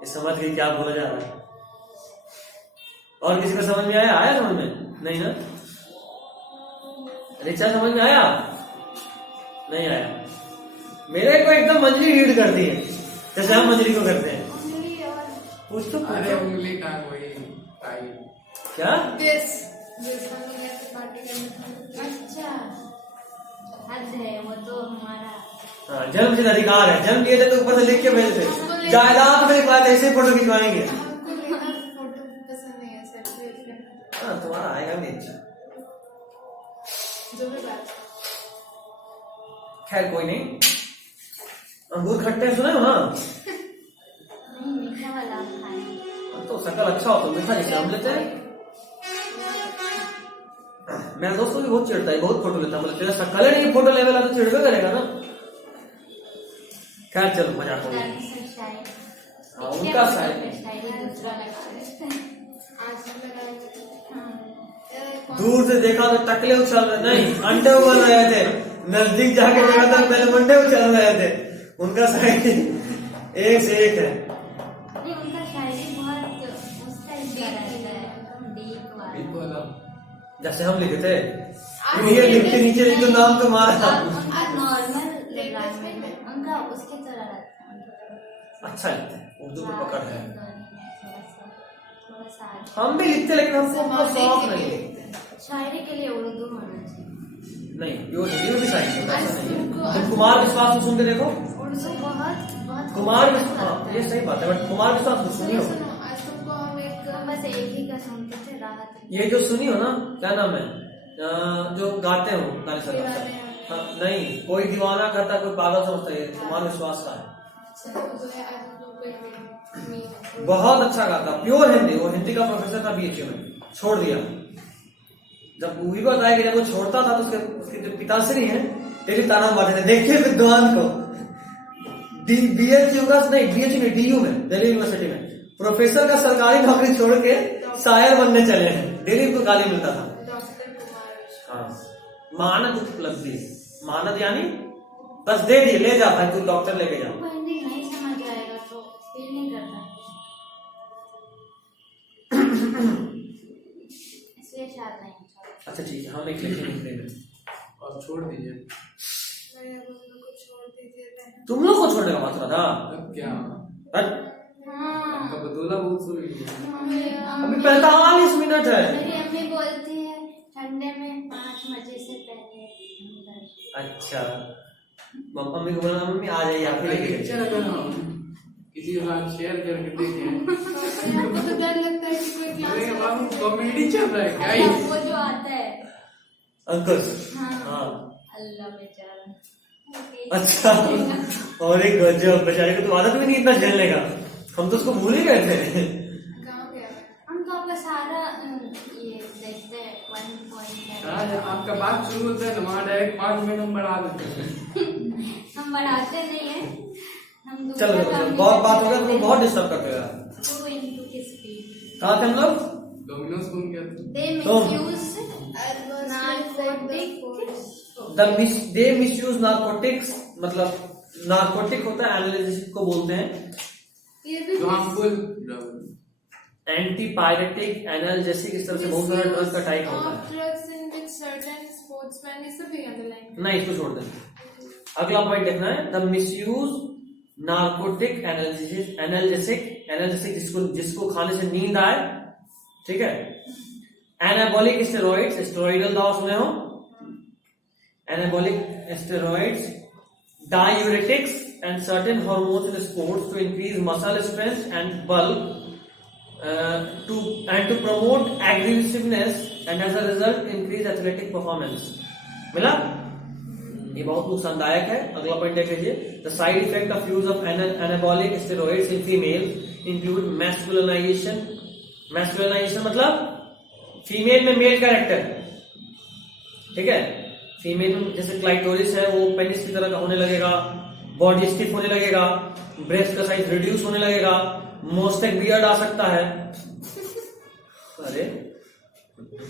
ये समझ गई क्या बोला जा रहा है? और किसी को समझ में आया समझ में? नहीं ना? रिचा समझ में आया? नहीं आया। मेरे को एकदम मंजरी रीड करती है जैसे हम मंजरी को करते हैं। पूछ तो अरे उंगली टांग वही टाइम। क्या? दिस हम लोग ऐसे पार्टी करने। अच्छा हद है वो तो हमारा। हाँ जन्मसिद्ध अधिकार है, जन्म लिए थे तो ऊपर से लिख के भेजते, जायदाद में लिखवाए ऐसे फोटो खिंचवाएंगे। हमको लेना फोटो पसंद नहीं है, सेल्फी। हाँ तुम्हारा आएगा भी अच्छा। जो भी बात। खैर कोई नहीं। अंगूर खट्टे सुने हो ना? नहीं मीठा वाला हम खाएंगे। तो शकल अच्छा हो तो मीठा जैसे हम लेते हैं। मेरा दोस्त को भी बहुत चिढ़ता है, बहुत फोटो लेता है, बोले तेरा शकल है नहीं फोटो लेवल तो चिढ़ करेगा ना। खैर चलो मजाक हो गया। हाँ, उनका साइड दूसरा लगा आज लगाएंगे। दूर से देखा तो टकले उछल रहे, नहीं अंडे उबल रहे थे। नजदीक जाके देखा तो पहले मंडे उछल रहे थे। उनका साइड एक से एक है। जैसे हम लिखे थे ये लिखते नीचे लिख दो नाम तुम्हारा। नॉर्मल लैंग्वेज में उनका उसकी तरह रहता है। अच्छा लिखते हैं, उर्दू में पकड़ है। थोड़ा सा हम भी लिखते लेकिन हमको उतना शौक के लिए नहीं। लिखते हैं। शायरी के लिए उर्दू होना चाहिए। नहीं ये हिंदी में भी साइंस होता है, ऐसा नहीं तुमको- है। तुम कुमार विश्वास को सुन के देखो, उर्दू बहुत बहुत कुमार खूबसूरत विश्वास, लगता ये है। सही बात है, बट कुमार विश्वास को सुनियो। सुनो आज तुमको हम एक हम बस एक ही का सुनते थे, राहत। ये जो सुनी हो ना, क्या नाम है, जो गाते हो गाने सर, दीवाने हैं। हाँ, नहीं कोई दीवाना कहता कोई पागल समझता है, कुमार विश्वास का है। जो है आज हम लोग कोई बहुत अच्छा गाता, प्योर हिंदी, वो हिंदी का प्रोफेसर था बीएचयू में, छोड़ दिया। जब वो भी बताया कि जब वो छोड़ता था तो उसके जो पिताश्री हैं तेरी ताना मारते थे, देखिए विद्वान को बीएचयू का नहीं, बीएचयू नहीं, डीयू में, दिल्ली यूनिवर्सिटी में प्रोफेसर का सरकारी नौकरी छोड़ के शायर बनने चले हैं, डेली को गाली मिलता था। डॉक्टर कुमार विश्वास। हाँ, मानद उपलब्धि, मानद यानी बस दे दिए, ले जा भाई तू डॉक्टर लेके जा। उनको हिंदी नहीं समझ आएगा तो फील नहीं करता, इसलिए शायद नहीं छोड़ा। अच्छा ठीक है, हम एक लिखेंगे हिंदी में। और छोड़ दीजिए। मेरे हम लोग को छोड़ दीजिए बहन। तुम लोग को छोड़ने का मतलब था? अब क्या अरे, हाँ, आपका बदौला बहुत सुनी है। अभी 45 मिनट है। मेरी अम्मी बोलती है ठंडे में 5 बजे से पहले अंदर। अच्छा, मम्मी को बोला मम्मी आ जाइए आप ही लेके अच्छा जाइए। लगा ना, किसी के साथ शेयर करके देखें। आपको तो डर लगता है कि कोई अरे क्लास बाबू कॉमेडी चल रहा है क्या ये? वो जो आता है, अंकुश, हाँ, हाँ अल्लाह बेचारा। अच्छा, और एक गजब, बेचारे को तो आदत भी नहीं इतना झेलने का, हम तो उसको भूल ही गए थे। गाँव गया है। हम तो आपका सारा ये देखते हैं 1 आज आपका बात शुरू होता है ना, वहाँ डायरेक्ट 5 मिनट हम बढ़ा देते हैं। हम बढ़ाते नहीं है, हम चलो बहुत बात हो गया, तुम बहुत डिस्टर्ब करते हो यार। 2 into की स्पीड। कहाँ थे हम लोग? डोमिनोज कौन क्या था? They तो- misuse Adverse narcotic दे मिसयूज नार्कोटिक्स, मतलब नार्कोटिक होता है एनालिसिस को बोलते हैं, ये भी जो हार्मफुल एंटी पायरेटिक, एनाल्जेसिक, इस तरह से बहुत सारा ड्रग का टाइप होता है। drugs in which certain sportsmen ये सब भी अंडरलाइन। नहीं, इसको छोड़ दें, अगला पॉइंट देखना है, द मिसयूज नार्कोटिक एनाल्जेसिक जिसको खाने से नींद आए, ठीक है। एनाबॉलिक स्टेरॉइड्स, स्टेरॉइडल दवा सुने हो, anabolic steroids, diuretics and certain hormones in sports to increase muscle strength and bulk, to promote aggressiveness and as a result increase athletic performance। मिला? ये बहुत नुकसानदायक है। अगला पॉइंट देख लीजिए, the side effect of use of anabolic steroids in female include masculinisation. Masculinisation मतलब female में मेल कैरेक्टर, ठीक है। फीमेल में जैसे क्लाइटोरिस है वो पेनिस की तरह का होने लगेगा, बॉडी स्टिफ होने लगेगा, ब्रेस्ट का साइज रिड्यूस होने लगेगा, मोस्टेक बियर्ड आ सकता है। अरे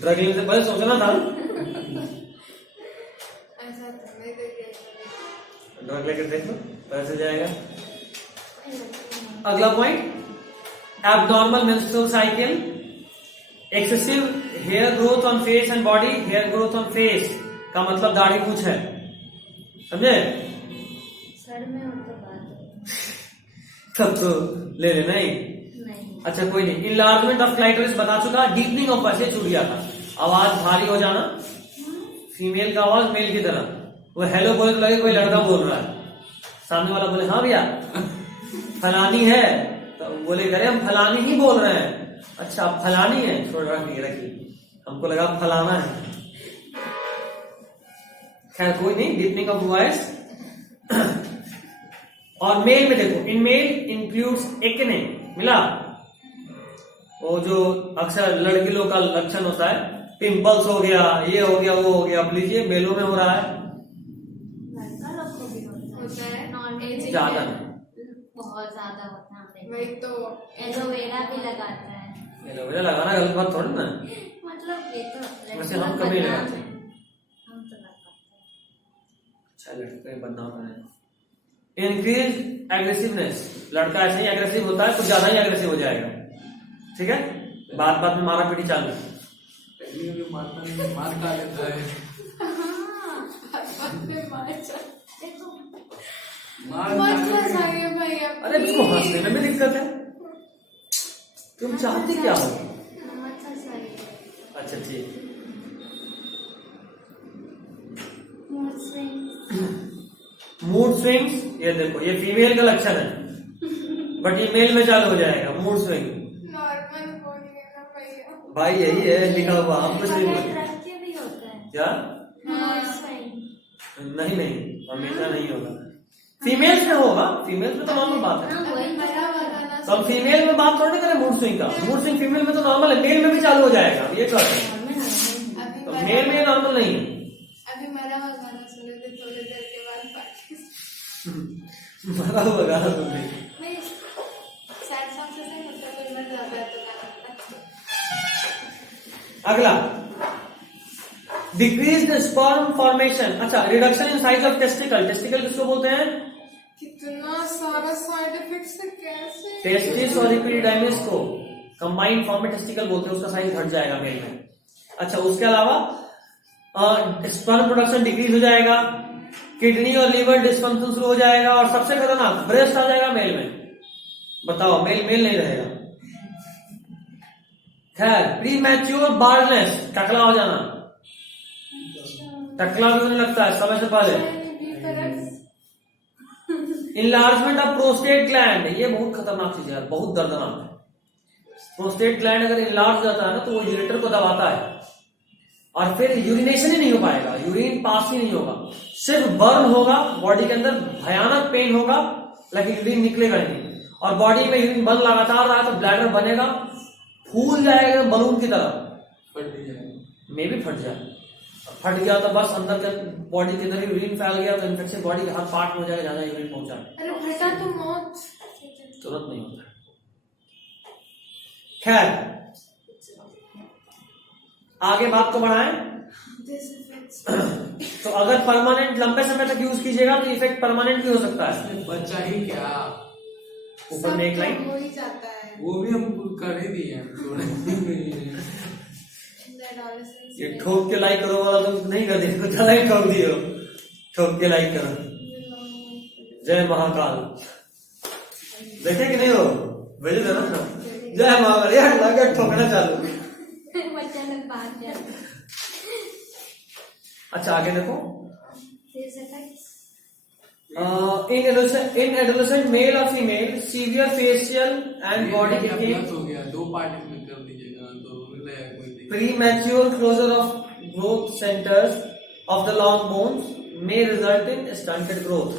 ड्रग लेने से पहले सोचना था, ऐसा तो नहीं देखिए। ड्रग लेकर देख लो पैसे जाएगा। अगला point, abnormal menstrual cycle, excessive hair growth on face and body. Hair growth on face का मतलब दाढ़ी मूंछ है, समझे? सर में उनका बात तब तो ले लेना ही। नहीं। अच्छा कोई नहीं। इनलार्जमेंट ऑफ क्लाइटोरिस बता चुका, डीपनिंग ऑफ पैसे छूट गया था, आवाज भारी हो जाना, फीमेल का आवाज मेल की तरह, वो हेलो बोले तो लगे कोई लड़का बोल रहा है, सामने वाला बोले हाँ भैया फलानी है, तो बोले करे हम फलानी ही बोल रहे हैं। अच्छा आप फलानी है, छोड़ रखिए, हमको लगा फलाना है। खैर कोई नहीं, डीपनिंग ऑफ वॉइस। और मेल में देखो, इन मेल इंक्लूड्स एक्ने, मिला? वो जो अक्सर लड़की लोग का लक्षण होता है, पिंपल्स हो गया, ये हो गया, वो हो गया, अब लीजिए मेलों में हो रहा है। लड़का लोग को भी होता है नॉर्मल ज्यादा नहीं, बहुत ज्यादा होता है। वही तो एलोवेरा भी लगाता है, एलोवेरा लगाना गलत बात थोड़ी ना। मतलब ये तो वैसे हम कभी बदनाम लगाते है। हैं। हम तो लगाते हैं। अच्छा लड़के बदनाम है। इंक्रीज एग्रेसिवनेस, लड़का ऐसे ही एग्रेसिव होता है, कुछ ज्यादा ही एग्रेसिव हो जाएगा, ठीक है। बात बात में मारा पीटी चालू। पहले भी मारता नहीं, मार खा लेता है। बात पे मार चल मार मत खा लेता है। हंसाइए भैया अरे तुमको हंसने में भी दिक्कत है, तुम चाहती क्या हो? मत हंसाइए। अच्छा ठीक। Mood swings. मूड स्विंग्स, ये देखो ये फीमेल का लक्षण है, बट ये मेल में चालू हो जाएगा मूड स्विंग। नॉर्मल बोलिए ना भैया भाई यही है लिखा हुआ, हम कुछ नहीं बोले। रख के भी होता है क्या? Mood swing. नहीं नहीं, हमेशा नहीं होगा, फीमेल्स में होगा, फीमेल्स में तो नॉर्मल बात है। हाँ वही बड़ा वाला ना तो हम फीमेल में बात थोड़ी करें मूड स्विंग का, मूड स्विंग फीमेल में तो नॉर्मल है, मेल में भी चालू हो जाएगा, ये क्या है? अभी तो मेल में नॉर्मल नहीं है। अभी मरा हुआ गाना सुने थे थोड़ी देर के बाद पार्टी मरा हुआ गाना सुन रही। नहीं सैड सॉन्ग से नहीं होता कोई मर जाता है तो गाना होता है। अगला, डिक्रीज द स्पर्म फॉर्मेशन। अच्छा, reduction in size of testicle. Testicle किसको बोलते हैं? कितना सारा साइड इफेक्ट्स से कैसे टेस्टिस और इक्विडाइमिस को कंबाइंड फॉर्म में टेस्टिकल बोलते हैं, उसका साइज घट जाएगा मेल में। अच्छा, उसके अलावा स्पर्म प्रोडक्शन डिक्रीज हो जाएगा, किडनी और लीवर डिस्फंक्शन शुरू हो जाएगा, और सबसे खतरनाक ब्रेस्ट आ जाएगा मेल में। बताओ, मेल नहीं रहेगा। खैर, प्री मैच्योर बार्डनेस, टकला हो जाना, टकला भी होने लगता है समय से पहले। इनलार्जमेंट ऑफ प्रोस्टेट ग्लैंड, ये बहुत खतरनाक चीज है, बहुत दर्दनाक है। प्रोस्टेट ग्लैंड अगर इनलार्ज जाता है ना तो वो यूरेटर को दबाता है, और फिर यूरिनेशन ही नहीं हो पाएगा, यूरिन पास ही नहीं होगा, सिर्फ बर्न होगा, बॉडी के अंदर भयानक पेन होगा, लेकिन यूरिन निकलेगा नहीं। और बॉडी में यूरिन बन लगातार रहा तो ब्लैडर बनेगा, फूल जाएगा बलून की तरह, फट जाएगा, मे भी फट जाए। फट गया तो बस अंदर के बॉडी के अंदर यूरिन फैल गया तो इन्फेक्शन बॉडी के हर पार्ट में हो जाएगा, जहां यूरिन पहुंचा। अरे फटा तो मौत तुरंत नहीं होता। खैर, आगे बात को बढ़ाएं तो अगर परमानेंट लंबे समय तक यूज कीजिएगा तो इफेक्ट परमानेंट भी हो सकता है। बच्चा ही क्या, ऊपर में एक लाइन, हो ही जाता है वो भी हम कर ही दिए हैं, थोड़े नहीं है। ये ठोक के लाइक करो वाला तो नहीं कर दिया, ज्यादा ही ठोक दियो, ठोक के लाइक करो। जय महाकाल, देखे कि नहीं हो, भेज देना ना। जय महाकाल, यार लगा ठोकना चालू। अच्छा, आगे देखो। in adolescent male or female, severe facial and body decay, हो गया, 2 पार्ट इसमें कर दीजिएगा तो मिलेगा कोई नहीं। premature closure of growth centers of the long bones may result in stunted growth।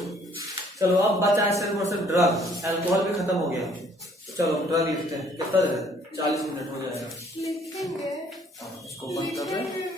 चलो, अब बचा है सिर्फ और सिर्फ ड्रग, अल्कोहल भी खत्म हो गया। चलो ड्रग लिखते हैं, कितना देर है? 40 मिनट हो जाएगा। लिखेंगे इसको बंद कर रहे हैं।